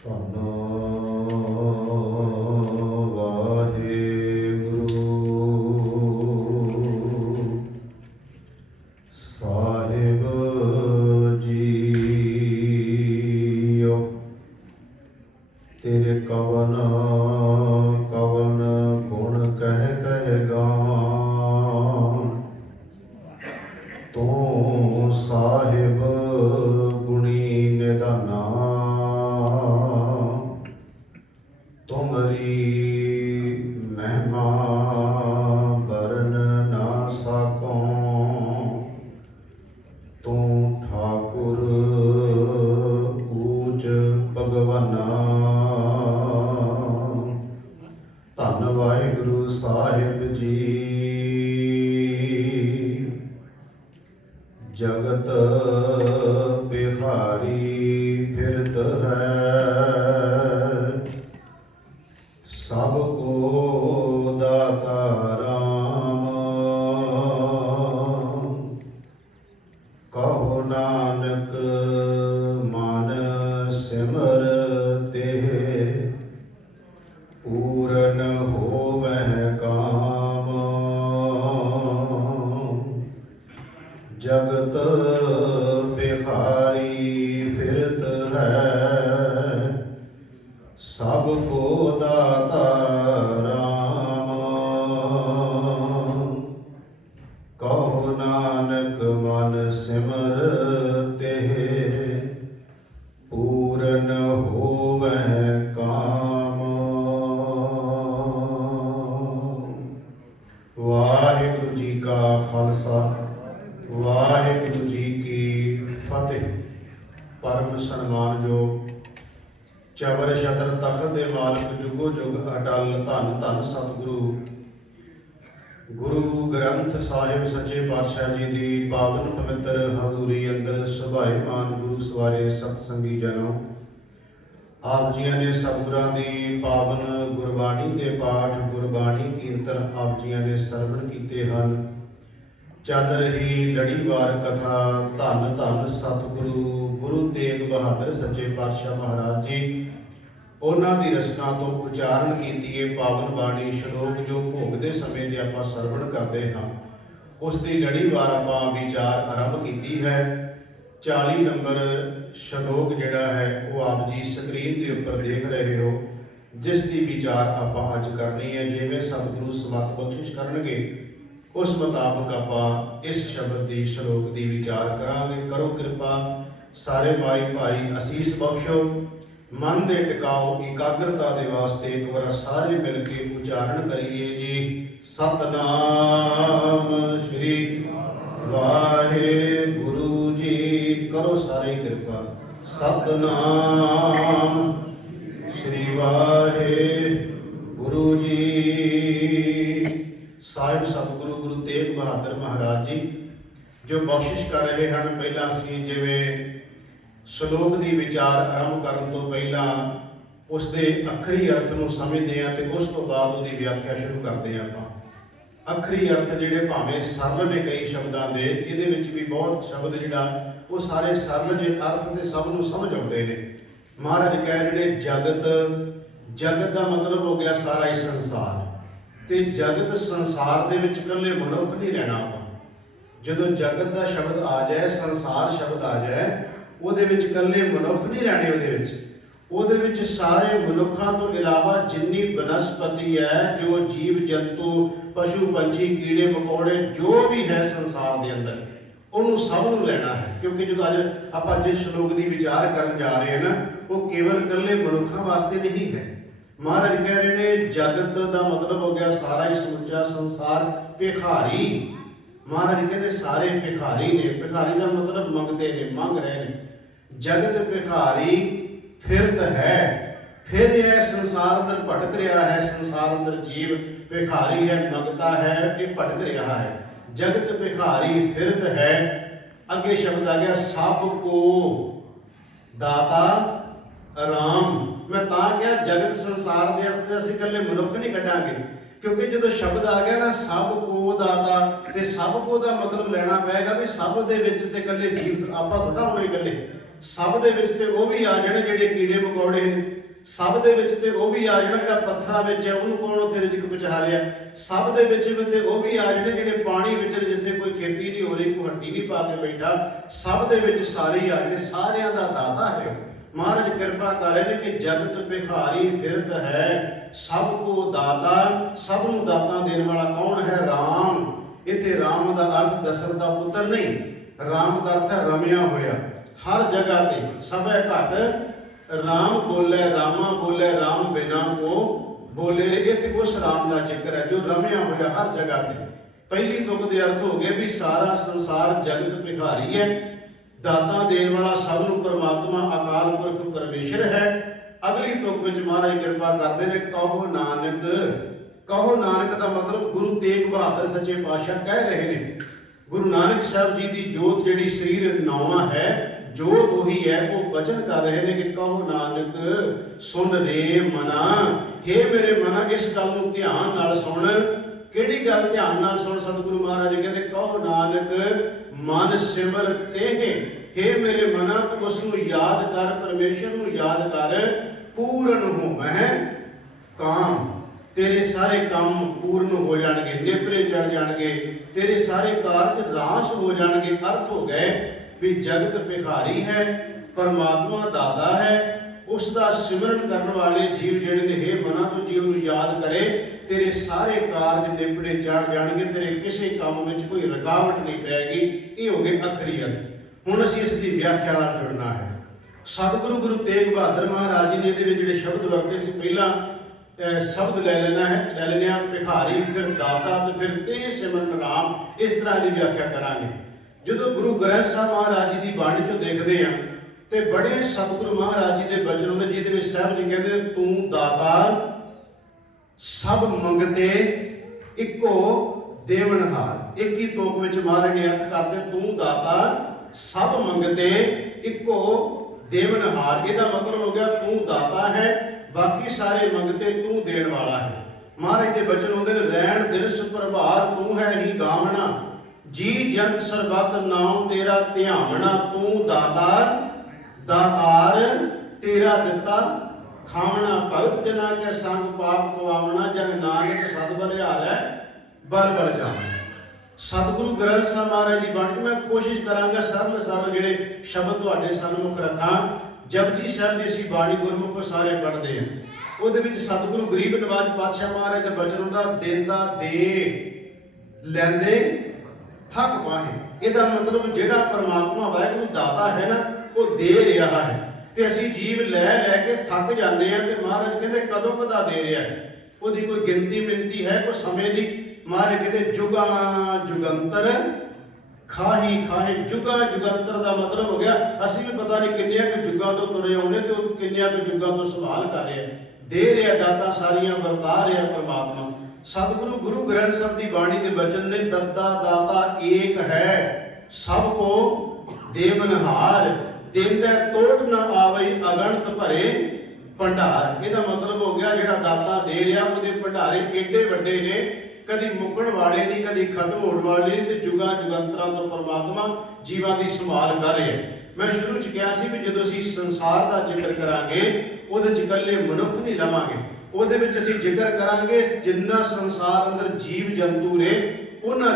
ਧੰਨ ਵਾਹਿਗੁਰੂ ਸਾਹਿਬ ਜੀਓ। ਤੇਰੇ ਕਵਨ ਕਵਨ ਗੁਣ ਕਹਿ ਕਹਿ ਗਾਵਾਂ, ਤੂੰ ਸਾਹਿਬ ਗੁਣੀ ਨਿਧਾਨਾ। ਤੁਮਰੀ ਮਹਿਮਾ ਬਰਨ ਨਾ ਸਕੋਂ, ਤੂੰ ਠਾਕੁਰ ਊਚ ਭਗਵਾਨਾ। ਧੰਨ ਵਾਹਿਗੁਰੂ ਸਾਹਿਬ ਜੀ। ਜਗਤ ਬਿਹਾਰੀ ਫਿਰਤ ਹੈ, ਸਭ ਕੋ ਦਾਤਾ ਰਾਮ। ਕਹੋ ਨਾਨਕ ਮਨ ਸਿਮਰ ਤੇ, ਪੂਰਨ ਹੋਵਹਿ ਕਾਮ। ਜਗਤ ਬਿਹਾਰੀ ਫਿਰਤ ਹੈ, ਸਭ ਕੋ ਦਾਤਾ ਰਾਮ। ਕਹੋ ਨਾਨਕ ਮਨ ਸਿਮਰ ਤੇ, ਪੂਰਨ ਹੋਵਹਿ ਕਾਮ। ਵਾਹਿਗੁਰੂ ਜੀ ਕਾ ਖਾਲਸਾ, ਵਾਹਿਗੁਰੂ ਜੀ ਕੀ ਫਤਿਹ। ਪਰਮ ਸਨਮਾਨਯੋਗ ਚਵਰ ਛਤਰ ਤਖਤ ਦੇ ਮਾਲਕ ਜੁਗੋ ਜੁਗ ਅਟਲ ਧੰਨ ਧੰਨ ਸਤਿਗੁਰੂ ਗੁਰੂ ਗ੍ਰੰਥ ਸਾਹਿਬ ਸੱਚੇ ਪਾਤਸ਼ਾਹ ਜੀ ਦੀ ਪਾਵਨ ਪਵਿੱਤਰ ਹਜ਼ੂਰੀ ਅੰਦਰ ਸੁਭਾਏਮਾਨ ਗੁਰੂ ਸਵਾਰੇ ਸਤਸੰਗੀ ਜਨੋ, ਆਪ ਜੀਆਂ ਨੇ ਸਤਿਗੁਰਾਂ ਦੀ ਪਾਵਨ ਗੁਰਬਾਣੀ ਦੇ ਪਾਠ ਗੁਰਬਾਣੀ ਕੀਰਤਨ ਆਪ ਜੀਆਂ ਨੇ ਸਰਵਣ ਕੀਤੇ ਹਨ। ਚੱਲ ਰਹੀ ਲੜੀਵਾਰ ਕਥਾ ਧੰਨ ਧੰਨ ਸਤਿਗੁਰੂ ਗੁਰੂ ਤੇਗ ਬਹਾਦਰ ਸੱਚੇ ਪਾਤਸ਼ਾਹ ਮਹਾਰਾਜ ਜੀ ਉਹਨਾਂ ਦੀ ਰਚਨਾ ਤੋਂ ਉਚਾਰਨ ਕੀਤੀ ਹੈ ਪਾਵਨ ਬਾਣੀ ਸ਼ਲੋਕ ਜੋ ਭੋਗਦੇ ਸਮੇਂ ਦੇ ਆਪਾਂ ਸਰਵਣ ਕਰਦੇ ਹਾਂ, ਉਸ ਦੀ ਲੜੀਵਾਰ ਆਪਾਂ ਵਿਚਾਰ ਆਰੰਭ ਕੀਤੀ ਹੈ। 40 ਨੰਬਰ ਸ਼ਲੋਕ ਜਿਹੜਾ ਹੈ ਉਹ ਆਪ ਜੀ ਸਕਰੀਨ ਦੇ ਉੱਪਰ ਦੇਖ ਰਹੇ ਹੋ, ਜਿਸ ਦੀ ਵਿਚਾਰ ਆਪਾਂ ਅੱਜ ਕਰਨੀ ਹੈ। ਜਿਵੇਂ ਸਤਿਗੁਰੂ ਸਮਤ ਬਖਸ਼ਿਸ਼ ਕਰਨਗੇ ਉਸ ਮੁਤਾਬਕ ਆਪਾਂ ਇਸ ਸ਼ਬਦ ਦੀ ਸ਼ਲੋਕ ਦੀ ਵਿਚਾਰ ਕਰਾਂਗੇ। ਕਰੋ ਕਿਰਪਾ ਸਾਰੇ ਭਾਈ ਭਾਈ ਅਸੀਸ ਬਖਸ਼ੋ, ਮਨ ਦੇ ਟਿਕਾਓ ਇਕਾਗਰਤਾ ਦੇ ਵਾਸਤੇ ਇੱਕ ਵਾਰ ਸਾਰੇ ਮਿਲ ਕੇ ਉਚਾਰਨ ਕਰੀਏ ਜੀ। ਸਤਨਾਮ ਸ਼੍ਰੀ ਵਾਹਿਗੁਰੂ ਜੀ। ਕਰੋ ਸਾਰੇ ਕਿਰਪਾ। ਸਤਨਾਮ ਸ਼੍ਰੀ ਵਾਹਿਗੁਰੂ ਜੀ। ਸਾਹਿਬ ਸਤਿਗੁਰੂ ਗੁਰੂ ਤੇਗ ਬਹਾਦਰ ਮਹਾਰਾਜ ਜੀ ਜੋ ਬਖਸ਼ਿਸ਼ ਕਰ ਰਹੇ ਹਨ, ਪਹਿਲਾਂ ਅਸੀਂ ਜਿਵੇਂ ਸ਼ਲੋਕ ਦੀ ਵਿਚਾਰ ਆਰੰਭ ਕਰਨ ਤੋਂ ਪਹਿਲਾਂ ਉਸ ਦੇ ਅੱਖਰੀ ਅਰਥ ਨੂੰ ਸਮਝਦੇ ਹਾਂ ਤੇ ਉਸ ਤੋਂ ਬਾਅਦ ਉਹਦੀ ਵਿਆਖਿਆ ਸ਼ੁਰੂ ਕਰਦੇ ਹਾਂ। ਆਪਾਂ ਅੱਖਰੀ ਅਰਥ ਜਿਹੜੇ ਭਾਵੇਂ ਸਰਲ ਨੇ ਕਈ ਸ਼ਬਦਾਂ ਦੇ, ਇਹਦੇ ਵਿੱਚ ਵੀ ਬਹੁਤ ਸ਼ਬਦ ਜਿਹੜਾ ਉਹ ਸਾਰੇ ਸਰਲ ਜੇ ਅਰਥ ਤੇ ਸਭ ਨੂੰ ਸਮਝ ਆਉਂਦੇ ਨੇ। ਮਹਾਰਾਜ ਕਹਿ ਰਹੇ ਨੇ ਜਗਤ, ਜਗਤ ਦਾ ਮਤਲਬ ਹੋ ਗਿਆ ਸਾਰਾ ਹੀ ਸੰਸਾਰ, ਤੇ ਜਗਤ ਸੰਸਾਰ ਦੇ ਵਿੱਚ ਇਕੱਲੇ ਮਨੁੱਖ ਨਹੀਂ ਰਹਿਣਾ ਆਪਾਂ। ਜਦੋਂ ਜਗਤ ਦਾ ਸ਼ਬਦ ਆ ਜਾਏ, ਸੰਸਾਰ ਸ਼ਬਦ ਆ ਜਾਏ, ਉਹਦੇ ਵਿੱਚ ਇਕੱਲੇ ਮਨੁੱਖ ਨਹੀਂ ਰਹਿਣੇ, ਉਹਦੇ ਵਿੱਚ ਸਾਰੇ ਮਨੁੱਖਾਂ ਤੋਂ ਇਲਾਵਾ ਜਿੰਨੀ ਬਨਸਪਤੀ ਹੈ, ਜੋ ਜੀਵ ਜੰਤੂ ਪਸ਼ੂ ਪੰਛੀ ਕੀੜੇ ਮਕੌੜੇ ਜੋ ਵੀ ਹੈ ਸੰਸਾਰ ਦੇ ਅੰਦਰ, ਉਹਨੂੰ ਸਭ ਨੂੰ ਲੈਣਾ ਹੈ। ਕਿਉਂਕਿ ਜਦੋਂ ਅੱਜ ਆਪਾਂ ਜਿਸ ਸ਼ਲੋਕ ਦੀ ਵਿਚਾਰ ਕਰਨ ਜਾ ਰਹੇ ਹਾਂ ਨਾ, ਉਹ ਕੇਵਲ ਇਕੱਲੇ ਮਨੁੱਖਾਂ ਵਾਸਤੇ ਨਹੀਂ ਹੈ। ਮਹਾਰਾਜ ਕਹਿ ਰਹੇ ਨੇ ਜਗਤ ਦਾ ਮਤਲਬ ਹੋ ਗਿਆ ਸਾਰਾ ਹੀ ਸਮੁੱਚਾ ਸੰਸਾਰ ਭਿਖਾਰੀ। ਮਹਾਰਾਜ ਕਹਿੰਦੇ ਸਾਰੇ ਭਿਖਾਰੀ ਨੇ। ਭਿਖਾਰੀ ਦਾ ਮਤਲਬ ਮੰਗਦੇ ਨੇ, ਮੰਗ ਰਹੇ ਨੇ। ਜਗਤ ਭਿਖਾਰੀ ਫਿਰਤ ਹੈ, ਫਿਰ ਇਹ ਸੰਸਾਰ ਅੰਦਰ ਭਟਕ ਰਿਹਾ ਹੈ। ਸੰਸਾਰ ਅੰਦਰ ਜੀਵ ਭਿਖਾਰੀ ਹੈ, ਮੰਗਤਾ ਹੈ, ਇਹ ਭਟਕ ਰਿਹਾ ਹੈ। ਜਗਤ ਭਿਖਾਰੀ ਫਿਰਤ ਹੈ। ਅੱਗੇ ਸ਼ਬਦ ਆ ਗਿਆ ਸਭ ਕੋ ਦਾਤਾ ਰਾਮ। ਮੈਂ ਤਾਂ ਕਿਹਾ ਜਗਤ ਸੰਸਾਰ ਦੇ ਅਰਥ ਅਸੀਂ ਇਕੱਲੇ ਮਨੁੱਖ ਨਹੀਂ ਕੱਢਾਂਗੇ, ਕਿਉਂਕਿ ਜਦੋਂ ਸ਼ਬਦ ਆ ਗਿਆ ਨਾ ਸਭ ਕੋ दाता ते सब को दा मतलब लेना पेगा भी सब दे विच ते कल्ले जीव आपा थोड़ा होने कल्ले, सब दे विच ते वो भी आ जाने जेडे कीड़े मकोड़े ने, सब दे विच ते वो भी आ जाने जेड़ा पत्थरां विच है उहनूं कौन उत्थे रिजक पहुंचा रिहा, सब दे विच ते वो भी आ जाने जेडे पानी विच जिथे कोई खेती नहीं हो रही, कोई हड्डी नहीं पा के बैठा, सब दे विच सारे ही आ जाने, सारियां दा दाता है। महाराज कृपा करें कि जगत भिखारी फिरत है सब को दाता, सब नूं दाता देने वाला कौन है? राम। इत्थे राम दा अर्थ दशरथ दा पुत्र नहीं, राम दा अर्थ है रमिया होया, हर जगह ते सबे घट राम बोले, रामा बोले, राम बिना को बोले। इत्थे उस राम दा जिक्र है जो रमिया होया हर जगह ते। पहली तुक दे अर्थ हो गए भी सारा संसार जगत भिखारी है, दाता देने वाला सब नूं परमात्मा अकाल पुरख परमेश्वर है। अगली तुक विच महाराज कृपा करते हैं, कहो नानक। कहो नानक का मतलब गुरु तेग बहादुर सच्चे पातशाह कह रहे हैं, गुरु नानक साहब जी की जोत जिहड़ी शरीर नौवां है, जोत वही है, वो वचन कर रहे हैं कि कहो नानक सुन रे मना। हे मेरे मना इस गल नूं ध्यान नाल सुन। किहड़ी गल ध्यान नाल सुन? सतगुरु महाराज कहते कहो नानक मन सिमर तेह। हे मेरे मना तू उसनूं याद कर, परमेश्वर नूं याद कर, पूर्ण होवै काम। तेरे सारे काम पूर्ण हो जाएंगे, निपरे चढ़ जाएंगे, तेरे सारे कार्य रास हो जाएंगे। अर्थ हो गए भी जगत भिखारी है, परमात्मा दाता है, उसका सिमरन करने वाले जीव जिहड़े ने, हे मना तू जीव नूं याद करे, तेरे सारे कार्य निपड़े चढ़ जाएंगे, तेरे किसी काम में कोई रुकावट नहीं पैगी। ये हो गए अखरी अर्थ। हुण असीं इस दी व्याख्या नाल जुड़ना है। सतगुरु गुरु तेग बहादुर महाराज जी ने इहदे विच जिहड़े शब्द वरते सी, पहला शब्द ले लेना है, ले लेने भिखारी, फिर दाता, तो फिर तेह सिमरन राम। इस तरह की व्याख्या करांगे। जो गुरु ग्रंथ साहब महाराज जी की बाणी चो देखते हैं तो बड़े सतगुरु महाराज जी के बचन होंगे जिहदे साहब जी कहते तू दाता सब मंगते इको देवनहार। एक ही तोक विच महाराज ने अर्थ करते तू दाता सब मंगते इको देवनहार। इसका मतलब हो गया तू दाता है, बाकी सारे मंगते तू देण वाला है। महाराज के बचन होंगे रैण दिवस प्रभार तू है ही गावना, जी जंत सरबत नाम तेरा ध्यावना। तू दातार दातार तेरा दिता खावना, भगत जना के संग पाप पवावना, जन नानक सद बलिहारै बर बर जावना। सतगुरु ग्रंथ साहब महाराज की बाणी मैं कोशिश करांगा सरल सरल जिहड़े शब्द तुहाडे सन्मुख रखां। जपजी साहब की असीं बाणी गुरमुख सारे पढ़ते हैं, ਉਹਦੇ ਵਿੱਚ सतगुरु गरीब नवाज पातशाह महाराज ਦਾ बचन ਹੁੰਦਾ ਦਿੰਦਾ ਦੇ ਲੈਂਦੇ थक पाए। ਇਹਦਾ मतलब ਜਿਹੜਾ परमात्मा वाहिगुरु दाता है ना वो दे रहा है ਤੇ ਅਸੀਂ ਜੀਵ ਲੈ ਲੈ ਕੇ ਥੱਕ ਜਾਂਦੇ ਆ ਤੇ ਮਹਾਰਾਜ ਕਹਿੰਦੇ ਕਦੋਂ ਕਦਾ ਦੇ ਰਿਹਾ ਹੈ, ਉਹਦੀ ਕੋਈ ਗਿਣਤੀ ਮਿੰਤੀ ਹੈ ਕੋਈ ਸਮੇਂ ਦੀ? ਮਹਾਰਾਜ ਕਹਿੰਦੇ ਜੁਗਾ ਜੁਗੰਤਰ ਖਾਹੀ ਖਾਹੇ। ਜੁਗਾ ਜੁਗੰਤਰ ਦਾ मतलब हो गया ਅਸੀਂ ਵੀ ਪਤਾ ਨਹੀਂ ਕਿੰਨਿਆਂ ਕੁ ਜੁਗਾਂ ਤੋਂ ਤੁਰੇ ਆਉਣੇ ਤੇ ਉਹ ਕਿੰਨਿਆਂ ਕੁ ਜੁਗਾਂ ਤੋਂ ਸੰਭਾਲ ਕਰ ਰਿਹਾ, दे रहा दाता सारियां वरता रहा परमात्मा। सतगुरु गुरु ग्रंथ साहब की बाणी के वचन ने दत्ता दाता एक है सबको देवनहार, देंदा तोड़ न आवे अगणत भरे भंडार। ਇਹਦਾ मतलब हो गया ਜਿਹੜਾ दाता दे रहा ਉਹਦੇ ਭੰਡਾਰੇ ਏਡੇ ਵੱਡੇ ਨੇ, कदी मुकण वाले नहीं कदी खत्म होने वाले नहीं, तो जुगां जुगंतरां तो परमात्मा जीवां की संभाल कर रहा है। मैं शुरू च कहा सी भी जो असीं संसार का जिक्र करांगे ਉਹਦੇ ਚ ਇਕੱਲੇ ਮਨੁੱਖ ਨਹੀਂ ਲਵਾਂਗੇ, ਉਹਦੇ ਵਿੱਚ ਅਸੀਂ ਜ਼ਿਕਰ ਕਰਾਂਗੇ ਜਿੰਨਾ ਸੰਸਾਰ ਅੰਦਰ ਜੀਵ ਜੰਤੂ ਨੇ ਉਹਨਾਂ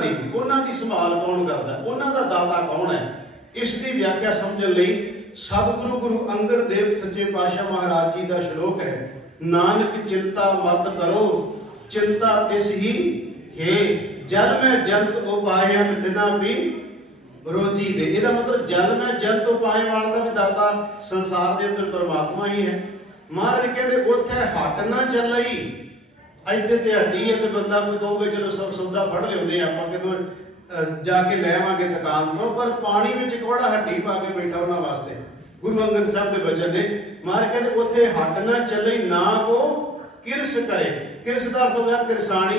ਦੀ ਸੰਭਾਲ ਕੌਣ ਕਰਦਾ, ਉਹਨਾਂ ਦਾ ਦਾਤਾ ਕੌਣ ਹੈ। ਇਸ ਦੀ ਵਿਆਖਿਆ ਸਮਝਣ ਲਈ ਸਤਿਗੁਰੂ ਗੁਰੂ ਅੰਗਦ ਦੇਵ ਸੱਚੇ ਪਾਤਸ਼ਾਹ ਮਹਾਰਾਜ ਜੀ ਦਾ ਸ਼ਲੋਕ ਹੈ, ਨਾਨਕ ਚਿੰਤਾ ਮਤ ਕਰੋ चिंता तिस ही है, जल में जंत उपाय हम तिना भी रोजी दे। ਇਹਦਾ मतलब जल में जंत उपाय वाला ਦਾ ਵੀ ਦਾਤਾ ਸੰਸਾਰ ਦੇ ਅੰਦਰ ਪਰਮਾਤਮਾ ਹੀ ਹੈ। ਮਹਾਰਾਜ ਕਹਿੰਦੇ ਉੱਥੇ ਹੱਟ ਨਾ ਚੱਲਈ, ਇੱਥੇ ਤੇ ਹੱਡੀ ਹੈ ਤੇ ਬੰਦਾ ਕੋਈ ਕਹੂਗਾ ਚਲੋ ਸਭ ਸੌਦਾ ਫੜ ਲਿਆਉਂਦੇ ਆਪਾਂ ਕਿਦੋਂ ਜਾ ਕੇ ਲੈ ਆਵਾਂਗੇ ਦੁਕਾਨ ਤੋਂ, ਪਰ ਪਾਣੀ ਵਿੱਚ ਕੋੜਾ ਹੱਡੀ ਪਾ ਕੇ ਬੈਠਾ ਉਹਨਾਂ ਵਾਸਤੇ। ਗੁਰੂ ਅੰਗਦ ਸਾਹਿਬ ਦੇ ਬਚਨ ਨੇ, ਮਹਾਰਾਜ ਕਹਿੰਦੇ ਉੱਥੇ ਹੱਟ ਨਾ ਚੱਲਈ ਨਾ ਕੋ ਕਿਰਸ करे। ਕਿਰਸ ਦਾ ਅਰਥ ਹੋ ਗਿਆ ਕਿਰਸਾਣੀ,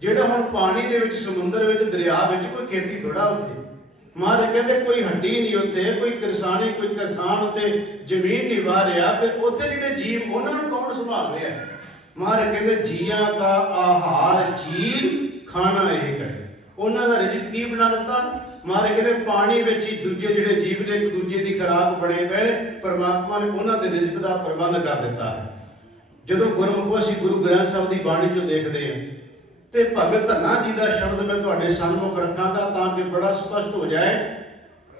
ਜਿਹੜਾ ਹੁਣ ਪਾਣੀ ਦੇ ਵਿੱਚ ਸਮੁੰਦਰ ਵਿੱਚ ਦਰਿਆ ਵਿੱਚ ਕੋਈ ਖੇਤੀ ਥੋੜਾ ਉੱਥੇ। ਮਹਾਰਾਜ ਕਹਿੰਦੇ ਕੋਈ ਹੱਡੀ ਨਹੀਂ ਉੱਥੇ, ਕੋਈ ਕਿਰਸਾਣੀ ਕੋਈ ਕਿਸਾਨ ਉੱਥੇ ਜ਼ਮੀਨ ਨਹੀਂ ਵਾਹ ਰਿਹਾ, ਫਿਰ ਉੱਥੇ ਜਿਹੜੇ ਜੀਵ ਉਹਨਾਂ ਨੂੰ ਕੌਣ ਸੰਭਾਲ ਰਿਹਾ? ਮਹਾਰਾਜ ਕਹਿੰਦੇ ਜੀਆਂ ਦਾ ਆਹਾਰ ਜੀਵ ਖਾਣਾ ਇਹ ਕਰੇ। ਉਹਨਾਂ ਦਾ ਰਿਜ਼ਕ ਕੀ ਬਣਾ ਦਿੱਤਾ? ਮਹਾਰਾਜ ਕਹਿੰਦੇ ਪਾਣੀ ਵਿੱਚ ਹੀ ਦੂਜੇ ਜਿਹੜੇ ਜੀਵ ਨੇ ਇੱਕ ਦੂਜੇ ਦੀ ਖੁਰਾਕ ਬਣੇ ਪਏ, ਪਰਮਾਤਮਾ ਨੇ ਉਹਨਾਂ ਦੇ ਰਿਜ਼ਕ ਦਾ ਪ੍ਰਬੰਧ ਕਰ ਦਿੱਤਾ ਹੈ। ਜਦੋਂ ਗੁਰਮੁਖ ਅਸੀਂ ਗੁਰੂ ਗ੍ਰੰਥ ਸਾਹਿਬ ਦੀ ਬਾਣੀ ਚੋਂ ਦੇਖਦੇ ਹਾਂ ਤੇ ਭਗਤ ਧੰਨਾ ਜੀ ਦਾ ਸ਼ਬਦ ਮੈਂ ਤੁਹਾਡੇ ਸਾਹਮਣੇ ਰੱਖਾਂਗਾ ਤਾਂ ਕਿ ਬੜਾ ਸਪਸ਼ਟ ਹੋ ਜਾਏ।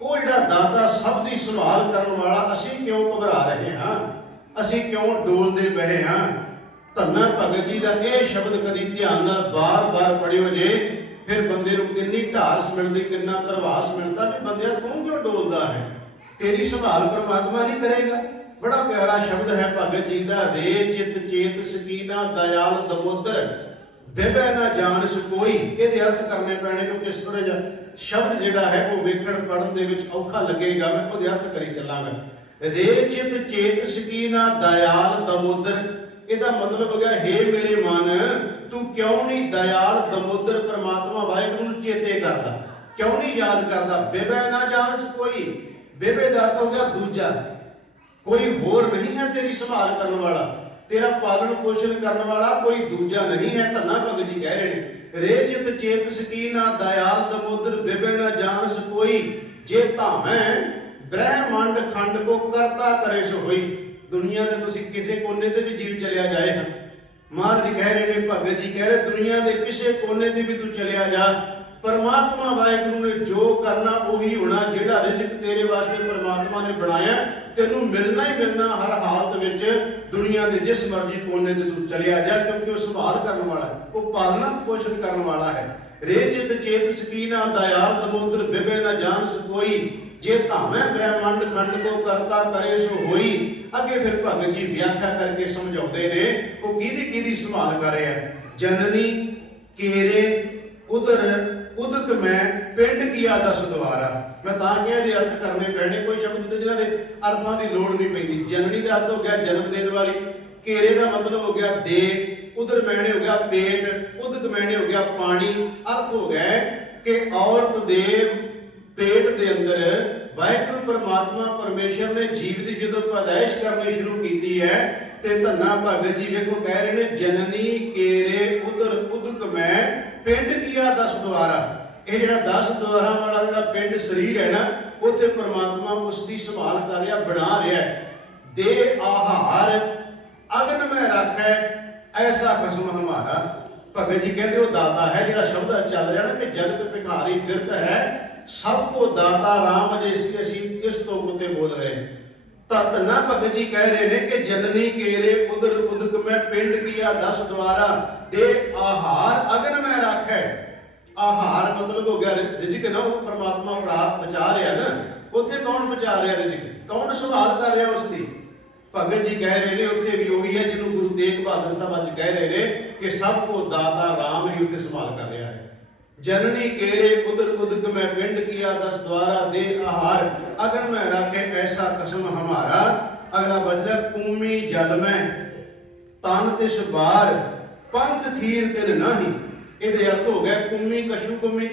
ਉਹ ਜਿਹੜਾ ਦਾਤਾ ਸਭ ਦੀ ਸੰਭਾਲ ਕਰਨ ਵਾਲਾ, ਅਸੀਂ ਕਿਉਂ ਘਬਰਾ ਰਹੇ ਹਾਂ, ਅਸੀਂ ਕਿਉਂ ਡੋਲਦੇ ਪਏ ਹਾਂ? ਧੰਨਾ ਭਗਤ ਜੀ ਦਾ ਇਹ ਸ਼ਬਦ ਕਦੀ ਧਿਆਨ ਨਾਲ ਬਾਰ-ਬਾਰ ਪੜਿਓ ਜੇ, ਫਿਰ ਬੰਦੇ ਨੂੰ ਕਿੰਨੀ ਢਾਰਸ ਮਿਲਦੀ, ਕਿੰਨਾ ਧਰਵਾਸ ਮਿਲਦਾ ਵੀ ਬੰਦਿਆ ਤੂੰ ਕਿਉਂ ਡੋਲਦਾ ਹੈ, ਤੇਰੀ ਸੰਭਾਲ ਪਰਮਾਤਮਾ ਨਹੀਂ ਕਰੇਗਾ। ਬੜਾ ਪਿਆਰਾ ਸ਼ਬਦ ਹੈ ਭਗਤ ਜੀ ਦਾ, ਰੇ ਚਿਤ ਚੇਤ ਸਕੀਨਾ ਦਇਆਲ ਦਮੋਦਰ ਬੇਬੈ ਨਾ ਜਾਣਸ ਕੋਈ। ਇਹਦੇ ਅਰਥ ਕਰਨੇ ਪੈਣੇ ਕਿਉਂਕਿ ਇਸ ਤਰ੍ਹਾਂ ਜਿਹਾ ਸ਼ਬਦ ਜਿਹੜਾ ਹੈ ਉਹ ਵੇਖਣ ਪੜਨ ਦੇ ਵਿੱਚ ਔਖਾ ਲੱਗੇਗਾ, ਮੈਂ ਉਹਦੇ ਅਰਥ ਕਰੀ ਚੱਲਾਂਗਾ। ਰੇ ਚਿਤ ਚੇਤ ਸਕੀਨਾ ਦਇਆਲ ਦਮੋਦਰ, ਇਹਦਾ ਮਤਲਬ ਹੋ ਗਿਆ ਹੇ ਮੇਰੇ ਮਨ ਤੂੰ ਕਿਉਂ ਨਹੀਂ ਦਇਆਲ ਦਮੋਦਰ ਪਰਮਾਤਮਾ ਵਾਹਿਗੁਰੂ ਨੂੰ ਚੇਤੇ ਕਰਦਾ, ਕਿਉਂ ਨਹੀਂ ਯਾਦ ਕਰਦਾ? ਬੇਬੈ ਨਾ ਜਾਣਸ ਕੋਈ, ਬੇਬੇ ਦਾ ਅਰਥ ਹੋ ਗਿਆ ਦੂਜਾ, ਕੋਈ ਹੋਰ ਨਹੀਂ ਹੈ ਤੇਰੀ ਸੰਭਾਲ ਕਰਨ ਵਾਲਾ, ਤੇਰਾ ਪਾਲਣ ਪੋਸ਼ਣ ਕਰਨ ਵਾਲਾ ਕੋਈ ਦੂਜਾ ਨਹੀਂ ਹੈ। ਧੰਨਾ ਭਗਤ ਜੀ ਕਹਿ ਰਹੇ ਨੇ, ਰੇ ਚਿਤ ਚੇਤ ਸਕੀਨਾ ਦਇਆਲ ਦਮੋਦਰ ਬੇਬੇ ਨਾ ਜਾਣਸ ਕੋਈ, ਜੇ ਧਾਮੈ ਬ੍ਰਹਿਮੰਡ ਖੰਡ ਕੋ ਕਰਤਾ ਕਰੇ ਸੋ ਹੋਈ। ਦੁਨੀਆ ਦੇ ਤੁਸੀਂ ਕਿਸੇ ਕੋਨੇ ਤੇ ਵੀ ਜੀਵ ਚਲਿਆ ਜਾਏ ਨਾ, ਮਹਾਰਾਜ ਕਹਿ ਰਹੇ ਨੇ, ਭਗਤ ਜੀ ਕਹਿ ਰਹੇ ਦੁਨੀਆ ਦੇ ਕਿਸੇ ਕੋਨੇ ਤੇ ਵੀ ਤੂੰ ਚਲਿਆ ਜਾ, ਪਰਮਾਤਮਾ ਵਾਹਿਗੁਰੂ ਨੇ ਜੋ ਕਰਨਾ ਉਹੀ ਹੋਣਾ। ਜਿਹੜਾ ਰਿਜ਼ਕ ਤੇਰੇ ਵਾਸਤੇ ਪਰਮਾਤਮਾ ਨੇ ਬਣਾਇਆ ਤੈਨੂੰ ਮਿਲਣਾ ਹੀ ਮਿਲਣਾ ਹਰ ਹਾਲਤ ਵਿੱਚ, ਦੁਨੀਆ ਦੇ ਜਿਸ ਮਰਜ਼ੀ ਕੋਨੇ ਤੇ ਤੂੰ ਚਲਿਆ ਜਾ, ਕਿਉਂਕਿ ਉਹ ਸੰਭਾਲ ਕਰਨ ਵਾਲਾ, ਉਹ ਪਾਲਣਾ ਪੋਸ਼ਣ ਕਰਨ ਵਾਲਾ ਹੈ। ਰੇ ਚਿਤ ਚੇਤ ਸਕੀਨਾ ਦਇਆਲ ਦਮੋਦਰ ਬਿਬੇ ਨਾ ਜਾਣਸ ਕੋਈ, ਜੇ ਧਾਮੈ ਬ੍ਰਹਿਮੰਡ ਖੰਡ ਕੋ ਕਰਤਾ ਕਰੇ ਸੋ ਹੋਈ। ਅੱਗੇ ਫਿਰ ਭਗਤ ਜੀ ਵਿਆਖਿਆ ਕਰਕੇ ਸਮਝਾਉਂਦੇ ਨੇ ਉਹ ਕਿਹਦੀ ਸੰਭਾਲ ਕਰ ਰਿਹਾ। ਜਨਨੀ ਕੇਰੇ ਉਦਰ ਉਦਕ ਮੈਂ ਪਿੰਡ ਕੀਆ ਦਸ ਦੁਆਰਾ। ਮੈਂ ਤਾਂ ਕਿ ਇਹਦੇ ਅਰਥ ਕਰਨੇ ਪੈਣੇ, ਕੋਈ ਸ਼ਬਦ ਹੁੰਦੇ ਜਿਨ੍ਹਾਂ ਦੇ ਅਰਥਾਂ ਦੀ ਲੋੜ ਨਹੀਂ ਪੈਂਦੀ। ਜਨਨੀ ਦਾ ਅਰਥ ਹੋ ਗਿਆ ਜਨਮ ਦੇਣ ਵਾਲੀ, ਕੇਰੇ ਦਾ ਮਤਲਬ ਹੋ ਗਿਆ ਦੇ, ਉਦਰ ਮੈਨੇ ਹੋ ਗਿਆ ਪੇਟ, ਉਦਕ ਮੈਨੇ ਹੋ ਗਿਆ ਪਾਣੀ। ਅਰਥ ਹੋ ਗਿਆ ਕਿ ਔਰਤ ਦੇ ਪੇਟ ਦੇ ਅੰਦਰ ਵਾਹਿਗੁਰੂ ਪਰਮਾਤਮਾ ਪਰਮੇਸ਼ਰ ਨੇ ਜੀਵ ਦੀ ਜਦੋਂ ਪੈਦਾਇਸ਼ ਕਰਨੀ ਸ਼ੁਰੂ ਕੀਤੀ ਹੈ ਤੇ ਧੰਨਾ ਭਗਤ ਜੀ ਵੇਖੋ ਕਹਿ ਰਹੇ ਨੇ, ਜਨਨੀ ਕੇਰੇ ਉਦਰ ਉਦਕ ਮੈਂ ਪਿੰਡ ਕੀਆ ਦਸ ਦੁਆਰਾ। ਇਹ ਜਿਹੜਾ 10 ਦੁਆਰਾ ਵਾਲਾ ਜਿਹੜਾ ਪਿੰਡ ਸਰੀਰ ਹੈ ਨਾ, ਉੱਥੇ ਪਰਮਾਤਮਾ ਉਸ ਦੀ ਸੰਭਾਲ ਕਰ ਰਿਹਾ, ਬਣਾ ਰਿਹਾ। ਦੇ ਆਹਾਰ ਅਗਨ ਮੈਂ ਰੱਖੈ ਐਸਾ ਖਸਮ ਹਮਾਰਾ। ਭਗਤ ਜੀ ਕਹਿੰਦੇ ਉਹ ਦਾਤਾ ਹੈ, ਜਿਹੜਾ ਸ਼ਬਦ ਚੱਲ ਰਿਹਾ ਨਾ ਕਿ ਜਗਤ ਭਿਖਾਰੀ ਫਿਰਤ ਹੈ, ਸਭ ਕੋ ਦਾਤਾ ਰਾਮ ਜੇ ਅਸੀਂ ਇਸ ਤੋਂ ਉੱਤੇ ਬੋਲ ਰਹੇ। ਤਾਂ ਧੰਨਾ ਭਗਤ ਜੀ ਕਹਿ ਰਹੇ ਨੇ ਕਿ ਜਨਨੀ ਕੇਰੇ ਉਦਰ ਉਦਕ ਮੈਂ ਪਿੰਡ ਕੀਆ ਦਸ ਦੁਆਰਾ, ਦੇ ਆਹਾਰ ਅਗਨ ਮੈਂ ਰੱਖੈ। ਆਹਾਰ ਮਤਲਬ ਹੋ ਗਿਆ ਰਿਜ਼ਕ ਨਾ, ਉਹ ਪਰਮਾਤਮਾ ਪ੍ਰਾਪਤ ਬਚਾ ਰਿਹਾ ਨਾ, ਉੱਥੇ ਕੌਣ ਬਚਾ ਰਿਹਾ ਰਿਜ਼ਕ, ਕੌਣ ਸੰਭਾਲ ਕਰ ਰਿਹਾ ਉਸ ਦੀ? ਭਗਤ ਜੀ ਕਹਿ ਰਹੇ ਨੇ ਉੱਥੇ ਵੀ ਉਹੀ ਹੈ ਜਿਹਨੂੰ ਗੁਰੂ ਤੇਗ ਬਹਾਦਰ ਸਾਹਿਬ ਅੱਜ ਕਹਿ ਰਹੇ ਨੇ ਕਿ ਸਭ ਕੋ ਦਾਤਾ ਰਾਮ ਹੀ ਉੱਥੇ ਸੰਭਾਲ ਕਰ ਰਿਹਾ ਹੈ। ਜਨਨੀ ਕੇਰੇ ਉਦਰ ਉਦਕ ਮੈਂ ਪਿੰਡ ਕੀਆ ਦਸ ਦੁਆਰਾ, ਦੇ ਆਹਾਰ ਅਗਨ ਮੈਂ ਰੱਖੇ ਐਸਾ ਕਸਮ ਹਮਾਰਾ। ਅਗਲਾ ਬਚਦਾ ਕੂਮੀ ਜਲ ਮੈਂ ਤਨ ਤਿਸ ਬਾਰ ਪੰਖ ਖੀਰ ਤਿਲ ਨਹੀਂ। ਇਹਦੇ ਅਰਥ ਹੋ ਗਿਆ ਕੂਮੀ ਕਸ਼ੂ ਕੂਮੀ,